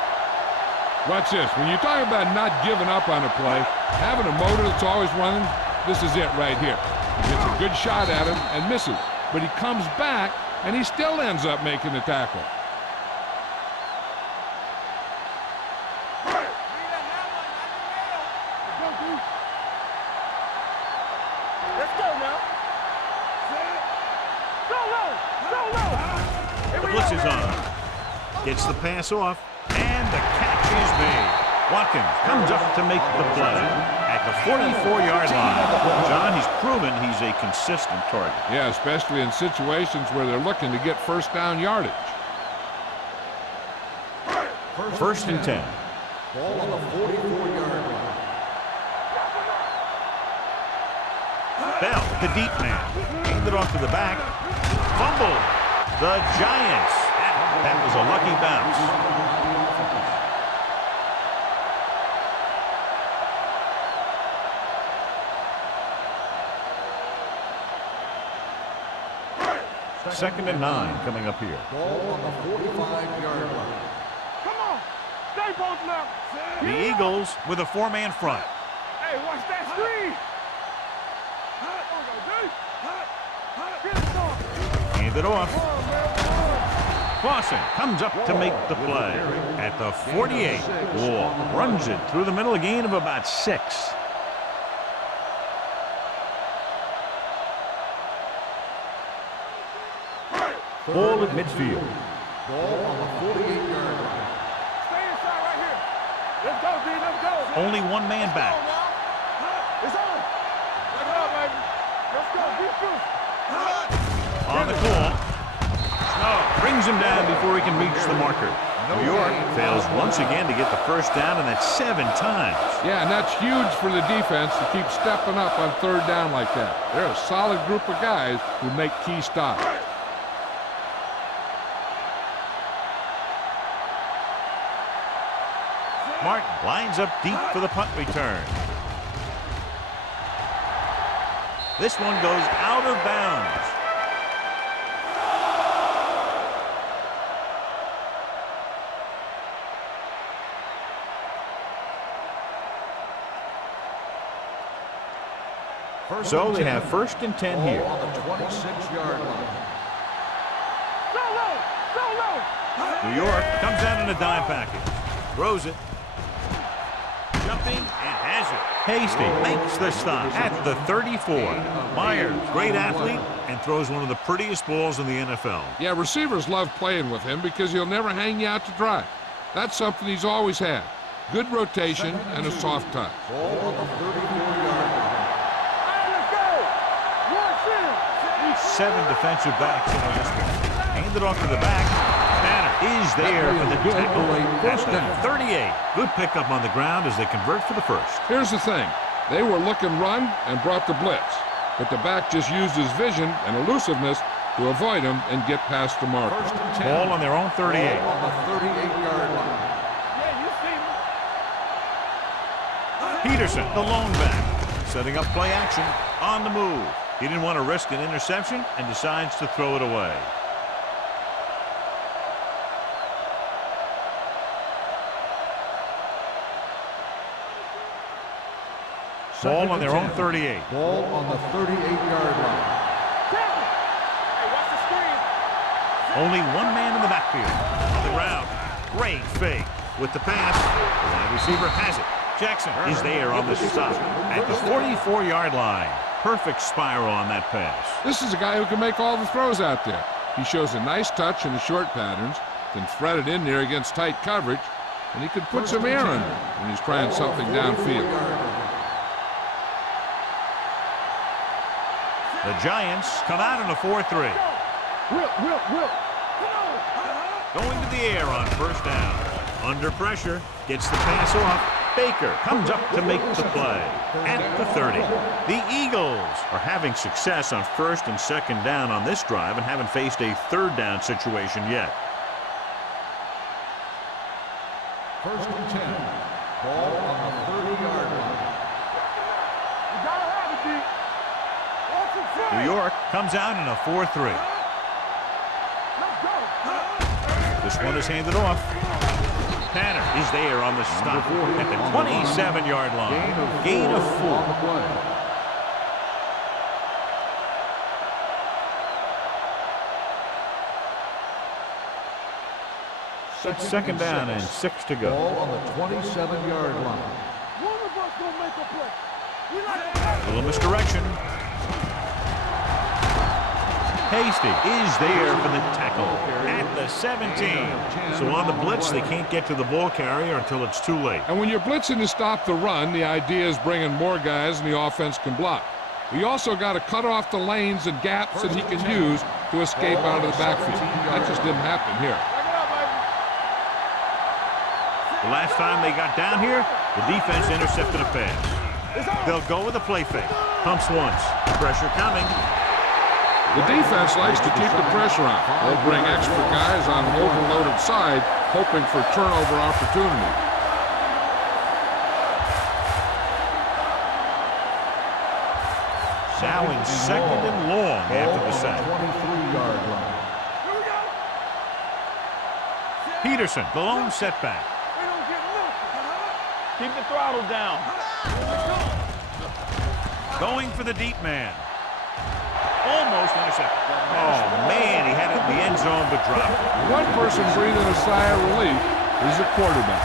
Watch this. When you talk about not giving up on a play, having a motor that's always running, this is it right here. He gets a good shot at him and misses. But he comes back, and he still ends up making the tackle. Let's go now. Go low. The blitz is on. Gets the pass off, and the catch is made. Watkins comes up to make the play at the 44-yard line. John, he's proven he's a consistent target. Yeah, especially in situations where they're looking to get first down yardage. First and 10. Ball on the 44-yard line. Bell, the deep man. Hand it off to the back. Fumble. The Giants. That was a lucky bounce. Second and 9 coming up here. Ball on the 45-yard line. Come on. Stay both now. The Eagles with a 4-man front. Hey, watch that screen. Get it on. Hand it off. Clausen comes up to make the play at the 48. Wall runs it through the middle, a gain of about 6. Ball at midfield. Ball on the 48-yard line. Stay inside right here. Let's go, D. Let's go. Only one man back. It's on. Let's go, baby. Let's go. Defense. On the call. Snow brings him down before he can reach the marker. New York fails once again to get the first down, and that's 7 times. Yeah, and that's huge for the defense to keep stepping up on third down like that. They're a solid group of guys who make key stops. Martin lines up deep for the punt return. This one goes out of bounds. So they have first and 10 here. Ball on the 26-yard line. Go low. New York comes out in a dime package. Throws it. Jumping and has it. Hasty makes the stop at the 34. Myers, great athlete, and throws one of the prettiest balls in the NFL. Yeah, receivers love playing with him because he'll never hang you out to dry. That's something he's always had. Good rotation and a soft touch. Ball on the 34-yard line. Hey, let's go. 7 defensive backs in this one. Hand it off to the back. Banner is there for the tackle at the 38. Good pickup on the ground as they convert for the first. Here's the thing. They were looking run and brought the blitz. But the back just used his vision and elusiveness to avoid him and get past the marker. First and 10. Ball on their own 38. Ball on the 38-yard line. Yeah, you see me. Peterson, the lone back, setting up play action on the move. He didn't want to risk an interception and decides to throw it away. Ball on their own 38. Ball on the 38-yard line. Hey, watch the screen. Only one man in the backfield. On the ground. Great fake. With the pass, the wide receiver has it. Jackson is there on the stop at the 44-yard line. Perfect spiral on that pass. This is a guy who can make all the throws out there. He shows a nice touch in the short patterns, can thread it in there against tight coverage, and he can put some air in it when he's trying something downfield. The Giants come out in a 4-3. Will. Going to the air on first down. Under pressure, gets the pass off. Baker comes up to make the play at the 30. The Eagles are having success on first and second down on this drive and haven't faced a third down situation yet. First and 10. Ball on the 30-yard line. You gotta have it, D. Watch it, Trey. New York comes out in a 4-3. Let's go. This one is handed off. Tanner is there on the stop at the 27-yard line. Gain of 4. On the play. Second down and 6 to go. Ball on the 27-yard line. One of us gonna make a play. We like that. Little misdirection. Hasty is there for the tackle at the 17. So on the blitz, they can't get to the ball carrier until it's too late. And when you're blitzing to stop the run, the idea is bringing more guys and the offense can block. You also got to cut off the lanes and gaps that he can use to escape out of the backfield. That just didn't happen here. The last time they got down here, the defense intercepted a pass. They'll go with a play fake. Pumps once. Pressure coming. The defense likes to keep the pressure on. They'll bring extra guys on an overloaded side, hoping for turnover opportunity. Sowing second and long after the sack. 23-yard line. Peterson, the lone setback. Keep the throttle down. Going for the deep man. Almost intercepted. Oh, man, he had it in the end zone but dropped it. One person breathing a sigh of relief is the quarterback.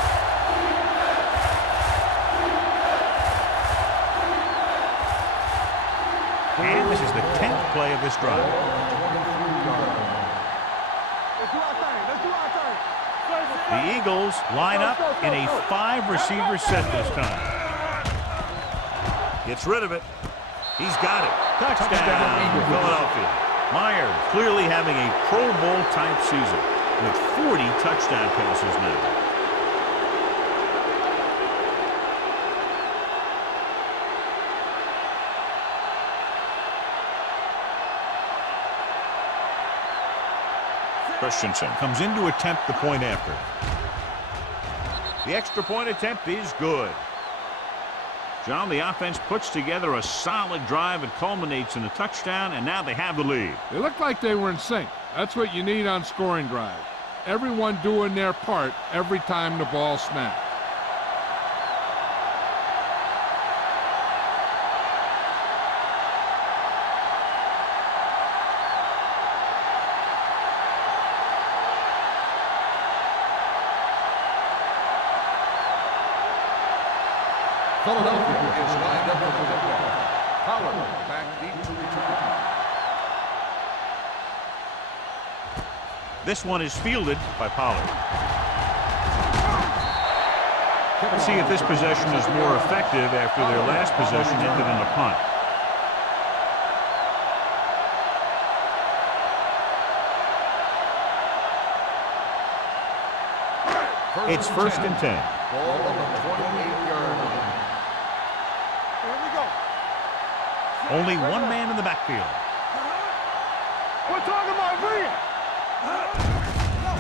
And this is the 10th play of this drive. Let's do our thing. Let's do our thing. The Eagles line up in a 5-receiver set this time. Gets rid of it. He's got it. Touchdown, Philadelphia. Myers clearly having a Pro Bowl type season with 40 touchdown passes now. Christensen comes in to attempt the point after. The extra point attempt is good. John, the offense puts together a solid drive and culminates in a touchdown, and now they have the lead. They looked like they were in sync. That's what you need on scoring drives. Everyone doing their part every time the ball snaps. Philadelphia is lined up for the kickoff. Pollard back deep to return. This one is fielded by Pollard. Let's see if this possession is more effective after their last possession ended in a punt. It's first and 10. Ball on the 28-yard line. Here we go. Only one man in the backfield. We're talking about Green.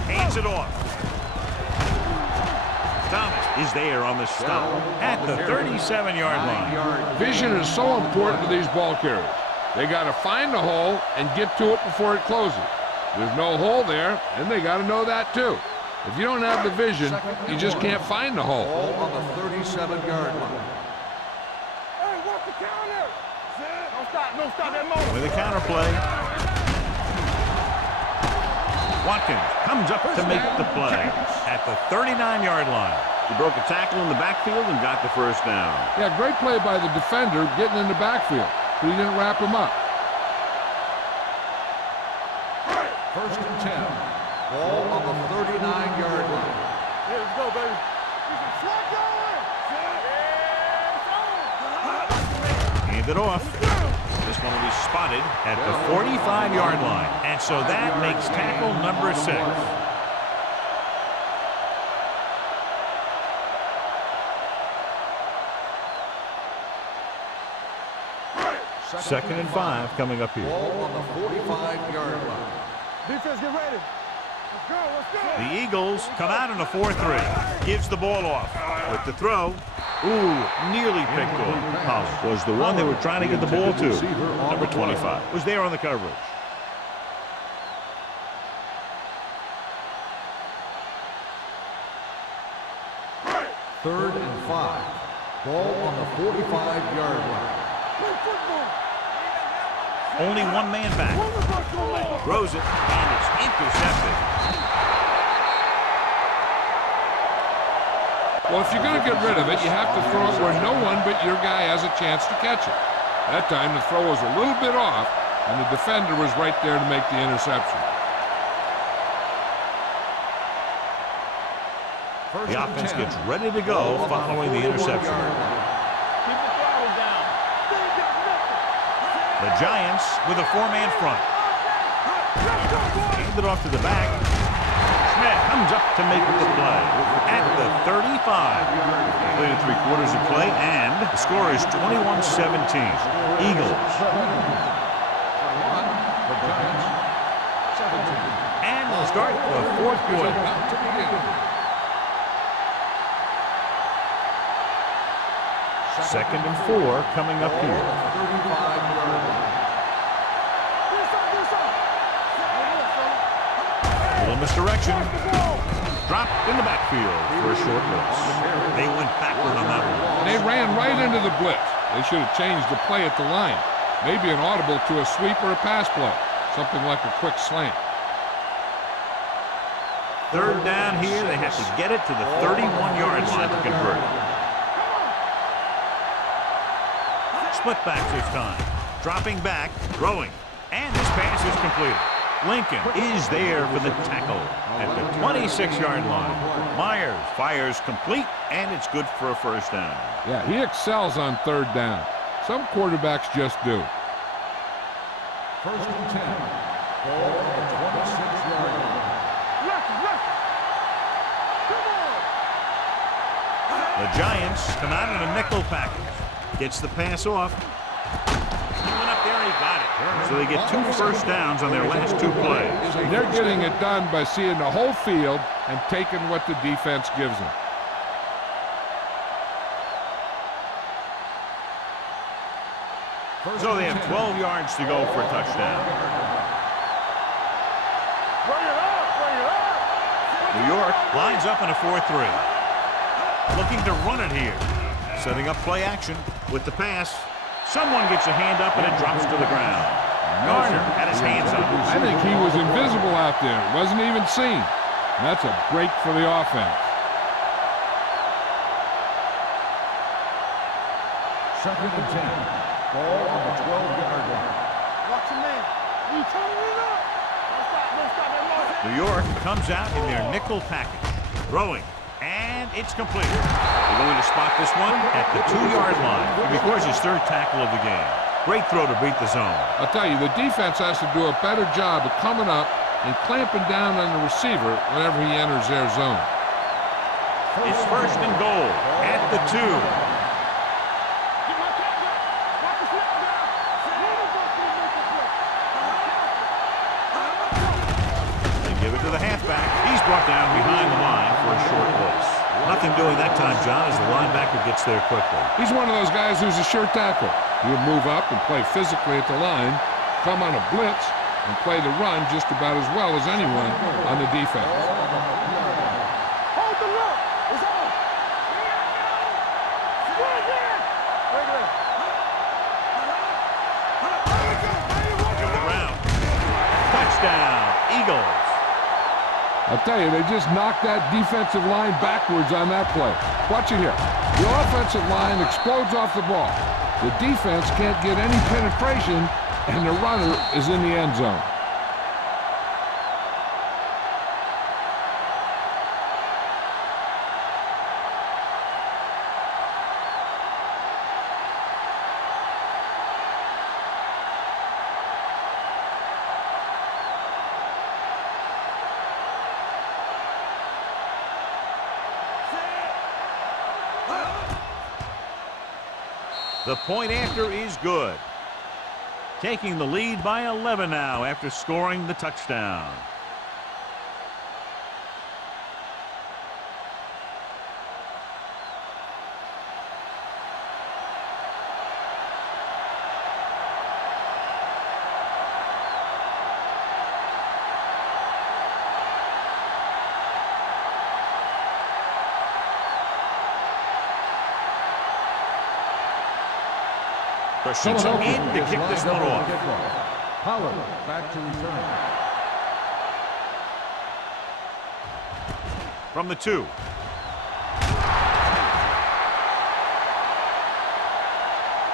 Hands it off. Thomas is there on the stop at the 37-yard line. Vision is so important to these ball carriers. They got to find the hole and get to it before it closes. There's no hole there, and they got to know that too. If you don't have the vision, you just can't find the hole. Ball on the 37-yard line. Hey, what's the counter? Don't stop that moment. With a counter play. Watkins comes up to make the play at the 39-yard line. He broke a tackle in the backfield and got the first down. Yeah, great play by the defender getting in the backfield, but he didn't wrap him up. First and 10. Ball on the 39-yard line. Here, let's go, baby. You can slap going. Hand it off. This one will be spotted at the 45-yard line. And so that makes tackle number 6. Second and 5 coming up here. Ball on the 45-yard line. Defense, get ready. Let's go, let's go. The Eagles come out in a 4-3. Gives the ball off. With the throw. Ooh, nearly picked off. Pollard was the one they were trying to get the ball to. Number 25 was there on the coverage. Third and 5. Ball on the 45-yard line. Only one man back. Throws it, and it's intercepted. Well, if you're going to get rid of it, you have to throw it where no one but your guy has a chance to catch it. That time, the throw was a little bit off, and the defender was right there to make the interception. The offense gets ready to go following the interception. Keep the throttle down. The Giants with a 4-man front. Hand it off to the back. Schmidt comes up to make the play at the 35. Completed 3/4 of play, and the score is 21-17. Eagles. And we'll start the 4th quarter. Second and 4 coming up here. Little misdirection. Dropped in the backfield for a short loss. They went backward on that one. And they ran right into the blitz. They should have changed the play at the line. Maybe an audible to a sweep or a pass play. Something like a quick slant. Third down here. They have to get it to the 31-yard line to convert. Split back this time. Dropping back, throwing. And this pass is completed. Lincoln is there for the tackle at the 26-yard line. Myers fires complete, and it's good for a first down. Yeah, he excels on third down. Some quarterbacks just do. First and 10. Ball on the 26-yard line. The Giants come out in a nickel package. Gets the pass off. He went up there and he got it. So they get 2 first downs on their last 2 plays. They're getting it done by seeing the whole field and taking what the defense gives them. So they have 12 yards to go for a touchdown. Bring it up, bring it up. New York lines up in a 4-3. Looking to run it here. Setting up play action with the pass. Someone gets a hand up and it drops to the ground. Garner had his hands up. I think he was invisible out there. Wasn't even seen. And that's a break for the offense. Second and 10. Ball on the 12-yard line. Watch your man. You turning it up. Don't stop that motion. New York comes out in their nickel package. Throwing. And it's completed. They're going to spot this one at the 2-yard line. He records his 3rd tackle of the game. Great throw to beat the zone. I'll tell you, the defense has to do a better job of coming up and clamping down on the receiver whenever he enters their zone. It's first and goal at the 2. Get my tackle. Watch the snap down. They give it to the halfback. He's brought down behind the line for a short loss. Nothing doing that time, John, as the linebacker gets there quickly. He's one of those guys who's a sure tackle. He would move up and play physically at the line, come on a blitz, and play the run just about as well as anyone on the defense. Hold the look. It's on. Right there. Right there. To the ground. Touchdown, Eagles. I'll tell you, they just knocked that defensive line backwards on that play. Watch it here. The offensive line explodes off the ball. The defense can't get any penetration, and the runner is in the end zone. The point after is good. Taking the lead by 11 now after scoring the touchdown. Proceeds in to kick this one off. Pollard back to return. From the 2.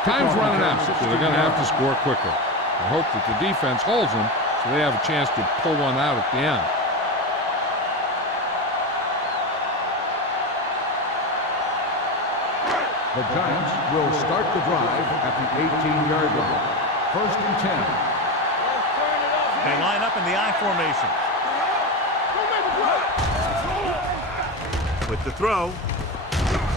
Time's running out, so they're going to have to score quicker. I hope that the defense holds them so they have a chance to pull one out at the end. The Giants will start the drive at the 18-yard line. First and 10. They line up in the I formation. With the throw,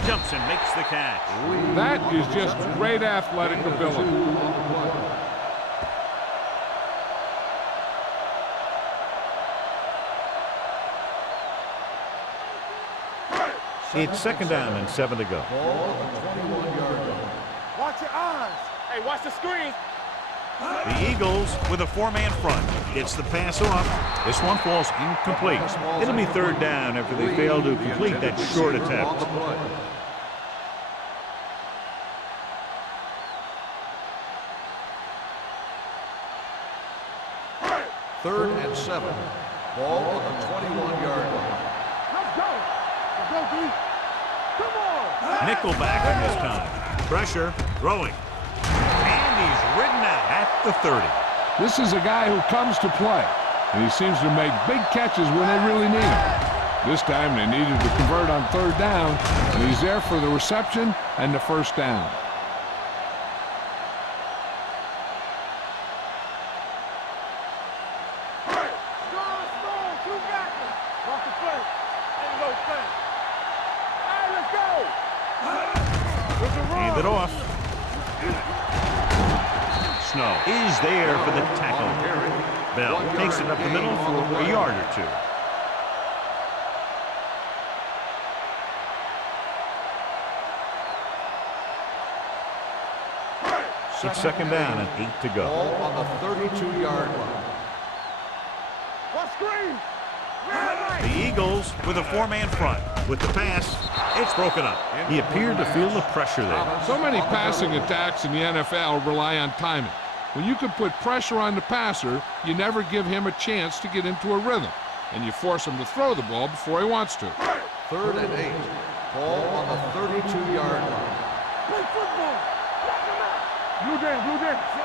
jumps and makes the catch. That is just great athletic ability. It's second down and 7 to go. Watch your eyes. Hey, watch the screen. The Eagles with a 4-man front. Gets the pass off. This one falls incomplete. It'll be third down after they fail to complete that short attempt. Third and 7. Ball on the 21-yard line. Let's go. Let's go, D. Come on. Nickelback in this time. Pressure, throwing. And he's ridden out at the 30. This is a guy who comes to play, and he seems to make big catches when they really need him. This time they needed to convert on third down, and he's there for the reception and the first down. Hand it off. Snow is there for the tackle. Bell takes it up the middle for a yard or 2. It's second down and 8 to go. Ball on the 32-yard line. What screen? The Eagles with a 4-man front. With the pass, it's broken up. He appeared to feel the pressure there. So many passing attacks in the NFL rely on timing. When you can put pressure on the passer, you never give him a chance to get into a rhythm, and you force him to throw the ball before he wants to. Third and 8. Ball on the 32-yard line. Play football. Blue game.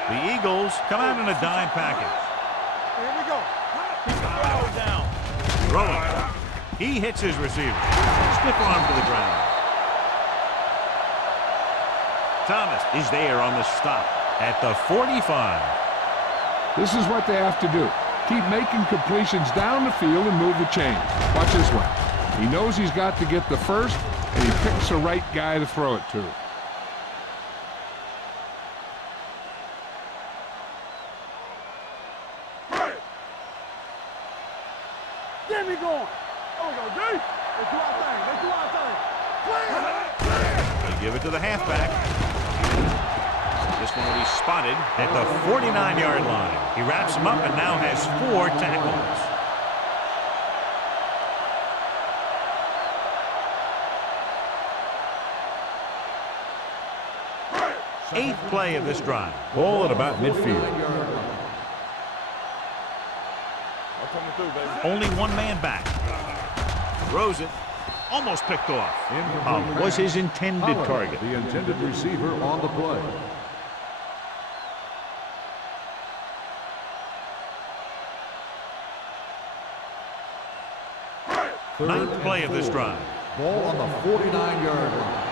The Eagles come out in a dime package. Here we go. Keep the throttle down. Throwing. He hits his receiver. Stiff arm to the ground. Thomas is there on the stop at the 45. This is what they have to do. Keep making completions down the field and move the chains. Watch this one. He knows he's got to get the first, and he picks the right guy to throw it to. Get me going. There we go, D. Let's do our thing. Play. They give it to the halfback. This one will be spotted at the 49-yard line. He wraps him up and now has 4 tackles. Eighth play of this drive. Ball at about midfield. Only one man back. Throws it. Almost picked off. Was his intended target. The intended receiver on the play. Ninth play of this drive. Ball on the 49-yard line.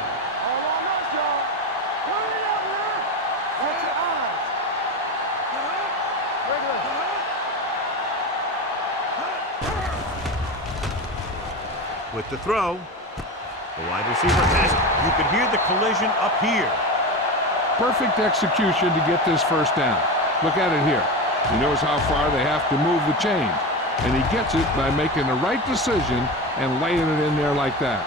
With the throw, the wide receiver has it. You could hear the collision up here. Perfect execution to get this first down. Look at it here. He knows how far they have to move the chains, and he gets it by making the right decision and laying it in there like that.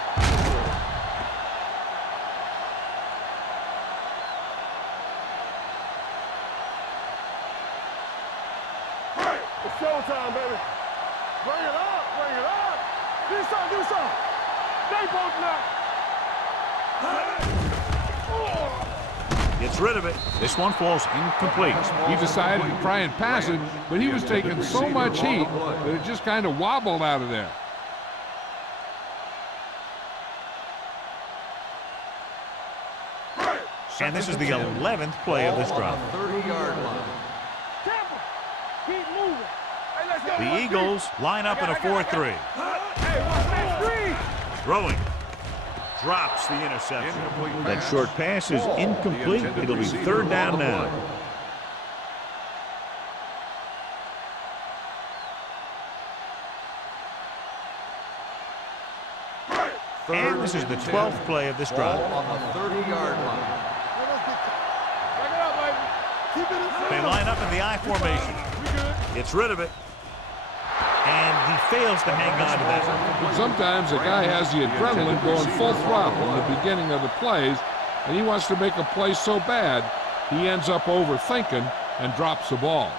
It's showtime, baby. Bring it up, bring it up. Do something, do something. They both now. Gets rid of it. This one falls incomplete. He decided to try and pass it, but he was taking so much heat that it just kind of wobbled out of there. And this is the 11th play of this drive. 30-yard line. Tampa, keep moving. Hey, let's go. The Eagles line up in a 4-3. Hey, watch that screen. Throwing. Drops the interception. That short pass is incomplete. It'll be third down now. And this is the 12th play of this drive. On the 30-yard line. Bring it up, baby. Keep it inside. They line up in the I formation. We good. Gets rid of it. And he fails to hang on to that. Sometimes a guy has the adrenaline going full throttle in the beginning of the plays, and he wants to make a play so bad, he ends up overthinking and drops the ball.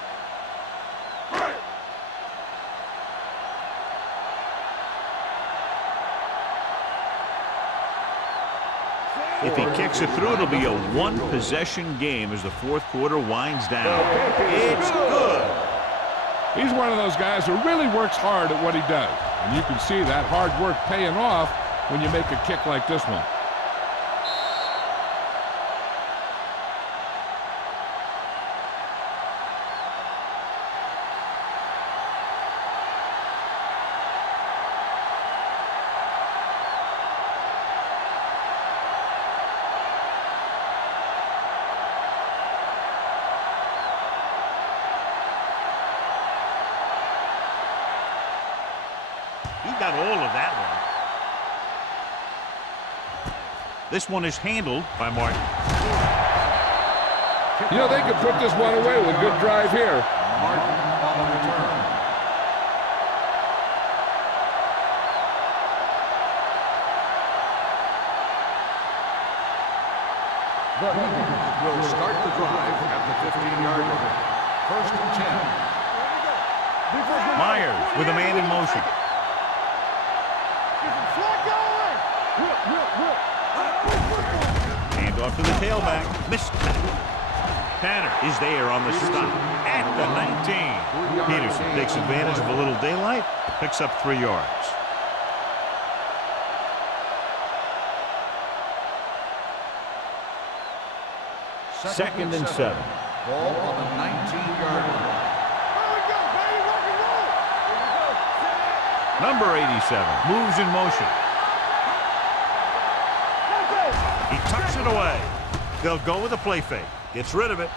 If he kicks it through, it'll be a one-possession game as the fourth quarter winds down. It's good. He's one of those guys who really works hard at what he does. And you can see that hard work paying off when you make a kick like this one. He got all of that one. This one is handled by Martin. You know, they could put this one away with a good drive here. Martin on the return. The Eagles will start the drive at the 15-yard line. First and 10. Myers with a man in motion. Hand off to the tailback. Missed tackle. Tanner is there on the stop at the 19. Peterson takes advantage of a little daylight, picks up 3 yards. Second and 7. Ball on the 19-yard line. Number 87 moves in motion. He tucks it away. They'll go with a play fake. Gets rid of it.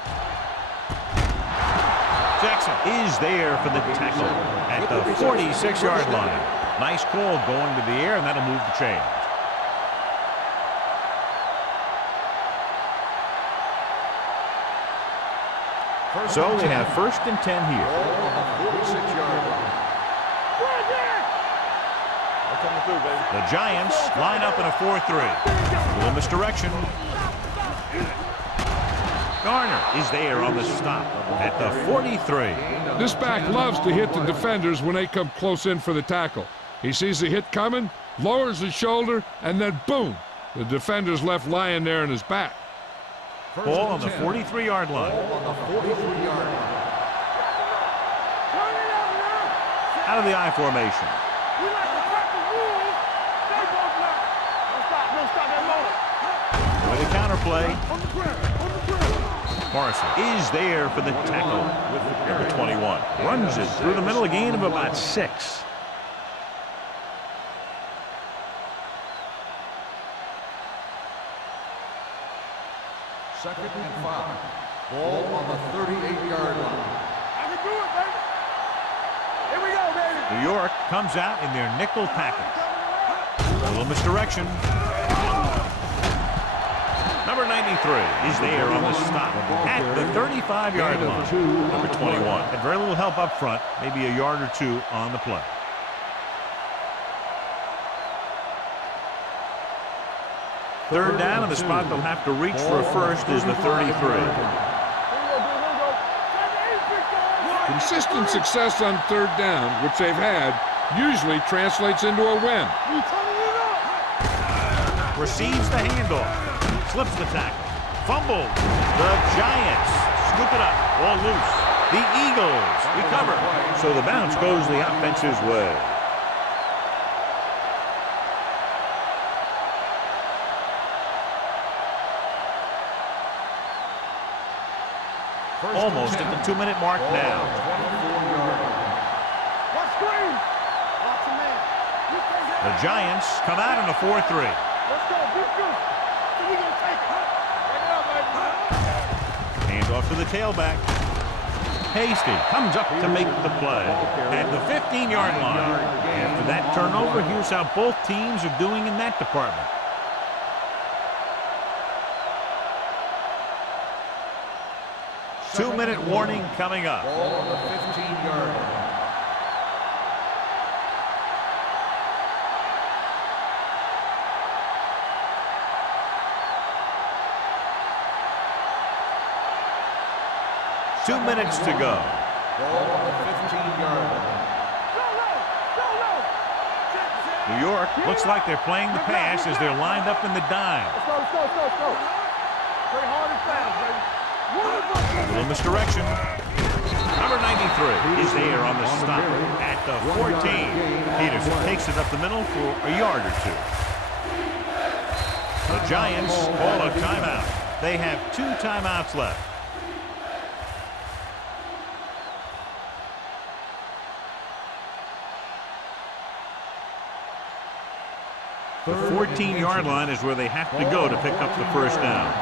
Jackson is there for the tackle at the 46-yard line. Nice call going to the air, and that'll move the chains. So they have first and 10 here. Ball on the 46-yard line. The Giants line up in a 4-3. Little misdirection. Garner is there on the stop at the 43. This back loves to hit the defenders when they come close in for the tackle. He sees the hit coming, lowers his shoulder, and then boom, the defender's left lying there in his back. Ball on the 43-yard line. Ball on the 43-yard line. Out of the I formation. With a counterplay. Morrison is there for the tackle with number 21. Runs it through the middle, a gain of about 6. Second and 5. Ball on the 38-yard line. I can do it, baby. Here we go, baby. New York comes out in their nickel package. A little misdirection. Number 93 is there on the stop at the 35-yard line. Number 21 had very little help up front, maybe a yard or two on the play. Third down, and the spot they'll have to reach for a first is the 33. Consistent success on third down, which they've had, usually translates into a win. Receives the handoff. Slips the tackle. Fumbled. The Giants scoop it up. Ball loose. The Eagles recover. So the bounce goes the offense's way. Almost at the 2-minute mark now. The Giants come out in a 4-3. Let's go, defense. We're going to take it. Bring it up, baby. Hand off to the tailback. Hasty comes up to make the play at the 15-yard line. After that turnover, here's how both teams are doing in that department. Two-minute warning coming up. Ball on the 15-yard line. Two minutes to go. Ball on the 15-yard line. New York looks like they're playing the pass as they're lined up in the dime. Let's go. Pretty hard and fast, baby. A little misdirection. Number 93 is there on the stop at the 14. Peterson takes it up the middle for a yard or two. The Giants call a timeout. They have 2 timeouts left. The 14-yard line is where they have to go to pick up the first down.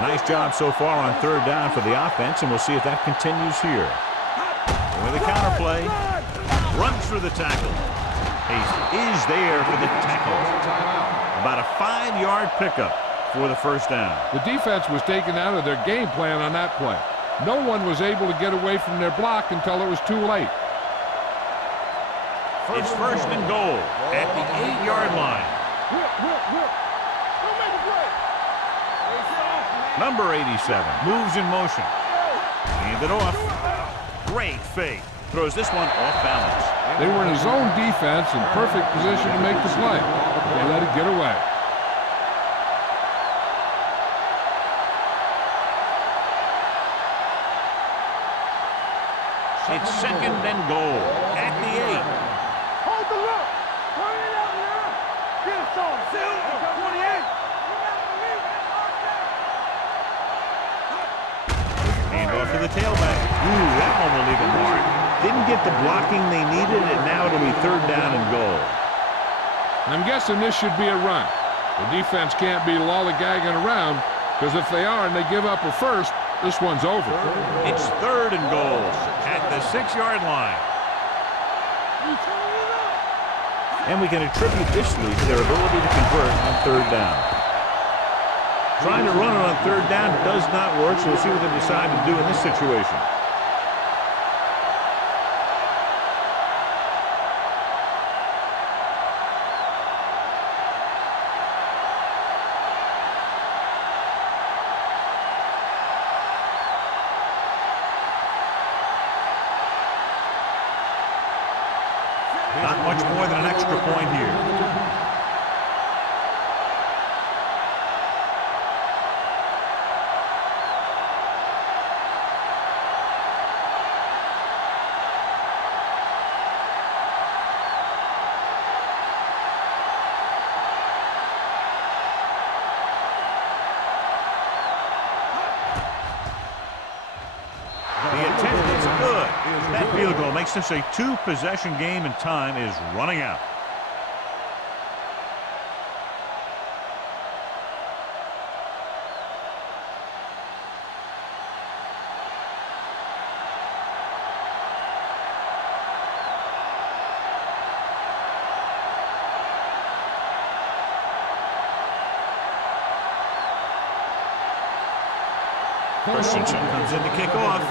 Nice job so far on third down for the offense, and we'll see if that continues here. With a counterplay, runs through the tackle. Hasty is there for the tackle. About a 5-yard pickup for the first down. The defense was taken out of their game plan on that play. No one was able to get away from their block until it was too late. It's first and goal at the 8-yard line. Number 87 moves in motion. Hand it off. Great fake. Throws this one off balance. They were in a zone defense in perfect position to make the play. They let it get away. It's second and goal at the 8. Hold the look. Turn it up now. Get us on. 28. Hand off to the tailback. Ooh, that one will leave a mark. Didn't get the blocking they needed, and now it'll be third down and goal. I'm guessing this should be a run. The defense can't be lollygagging around, because if they are and they give up a first, this one's over. It's third and goal at the 6-yard line. And we can attribute this lead to their ability to convert on third down. Trying to run it on third down does not work, so we'll see what they decide to do in this situation. Not much more than an extra point here. The attempt is good. That field goal makes this a 2-possession game, and time is running out. Christensen comes in to kick off.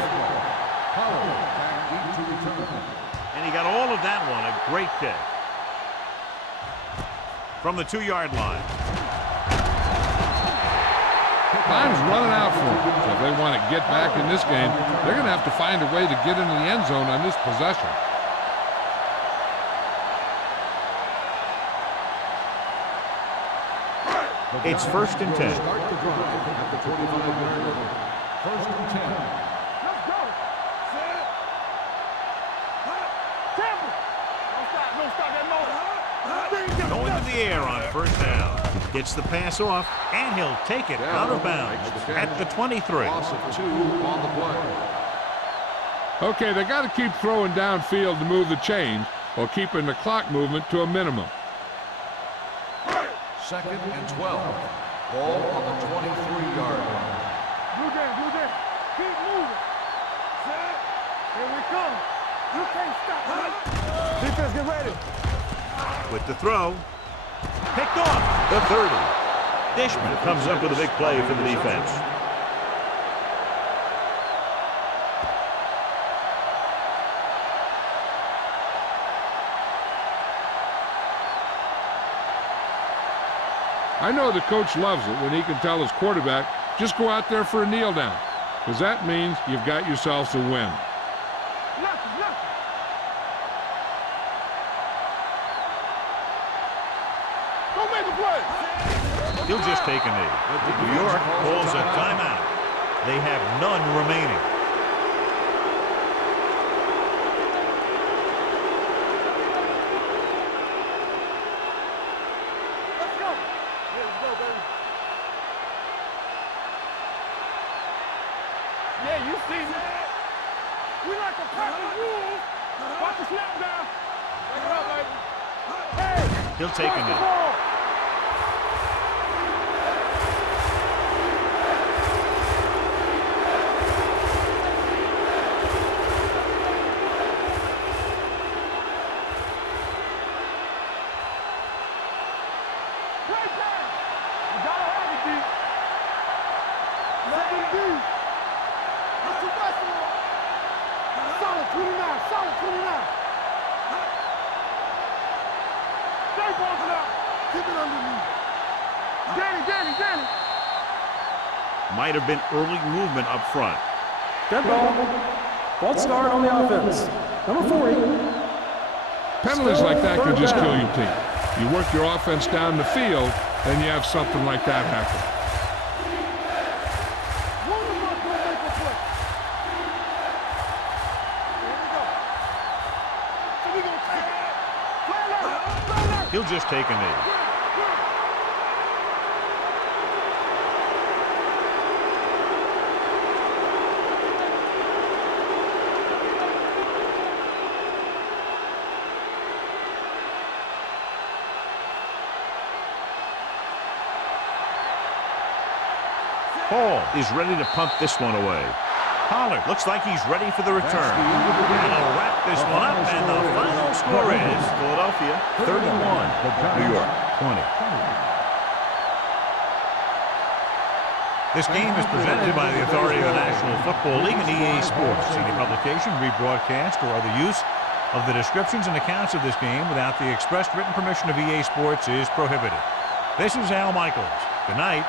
And he got all of that one. A great kick. From the 2-yard line. Time's running out for them. So if they want to get back in this game, they're going to have to find a way to get into the end zone on this possession. It's 1st and 10. Start the drive at the 25-yard line. 1st and 10. Let's go. Set. Temple. Don't stop that motor. Going to the air on 1st down. Gets the pass off, and he'll take it out of bounds at the 23. Loss of 2 on the play. Okay, they got to keep throwing downfield to move the chains while keeping the clock movement to a minimum. 2nd and 12. Ball on the 23-yard line. Blue down. Keep moving. Set. Here we come. You can't stop. Defense, get ready. With the throw. Picked off. The 30. Dishman comes up with a big play for the defense. I know the coach loves it when he can tell his quarterback, just go out there for a kneel down, because that means you've got yourselves a win. Don't make a play. He'll just take a knee. New York calls a timeout. They have none remaining. Let's go. Let's go, baby. Yeah, you see me. We like to practice rules. Watch the snap down. Take it up, baby. Hey. He'll take a knee. Might have been early movement up front. Dead ball. False start on the offense. Number 40. Penalties like that could just kill your team. You work your offense down the field, and you have something like that happen. He'll just take a knee. Hall is ready to punt this one away. Pollard looks like he's ready for the return. And he'll wrap this one up, and the final score is Philadelphia 31, New York 20. This game is presented by the authority of the National Football League and EA Sports. Any publication, rebroadcast, or other use of the descriptions and accounts of this game without the expressed written permission of EA Sports is prohibited. This is Al Michaels. Good night.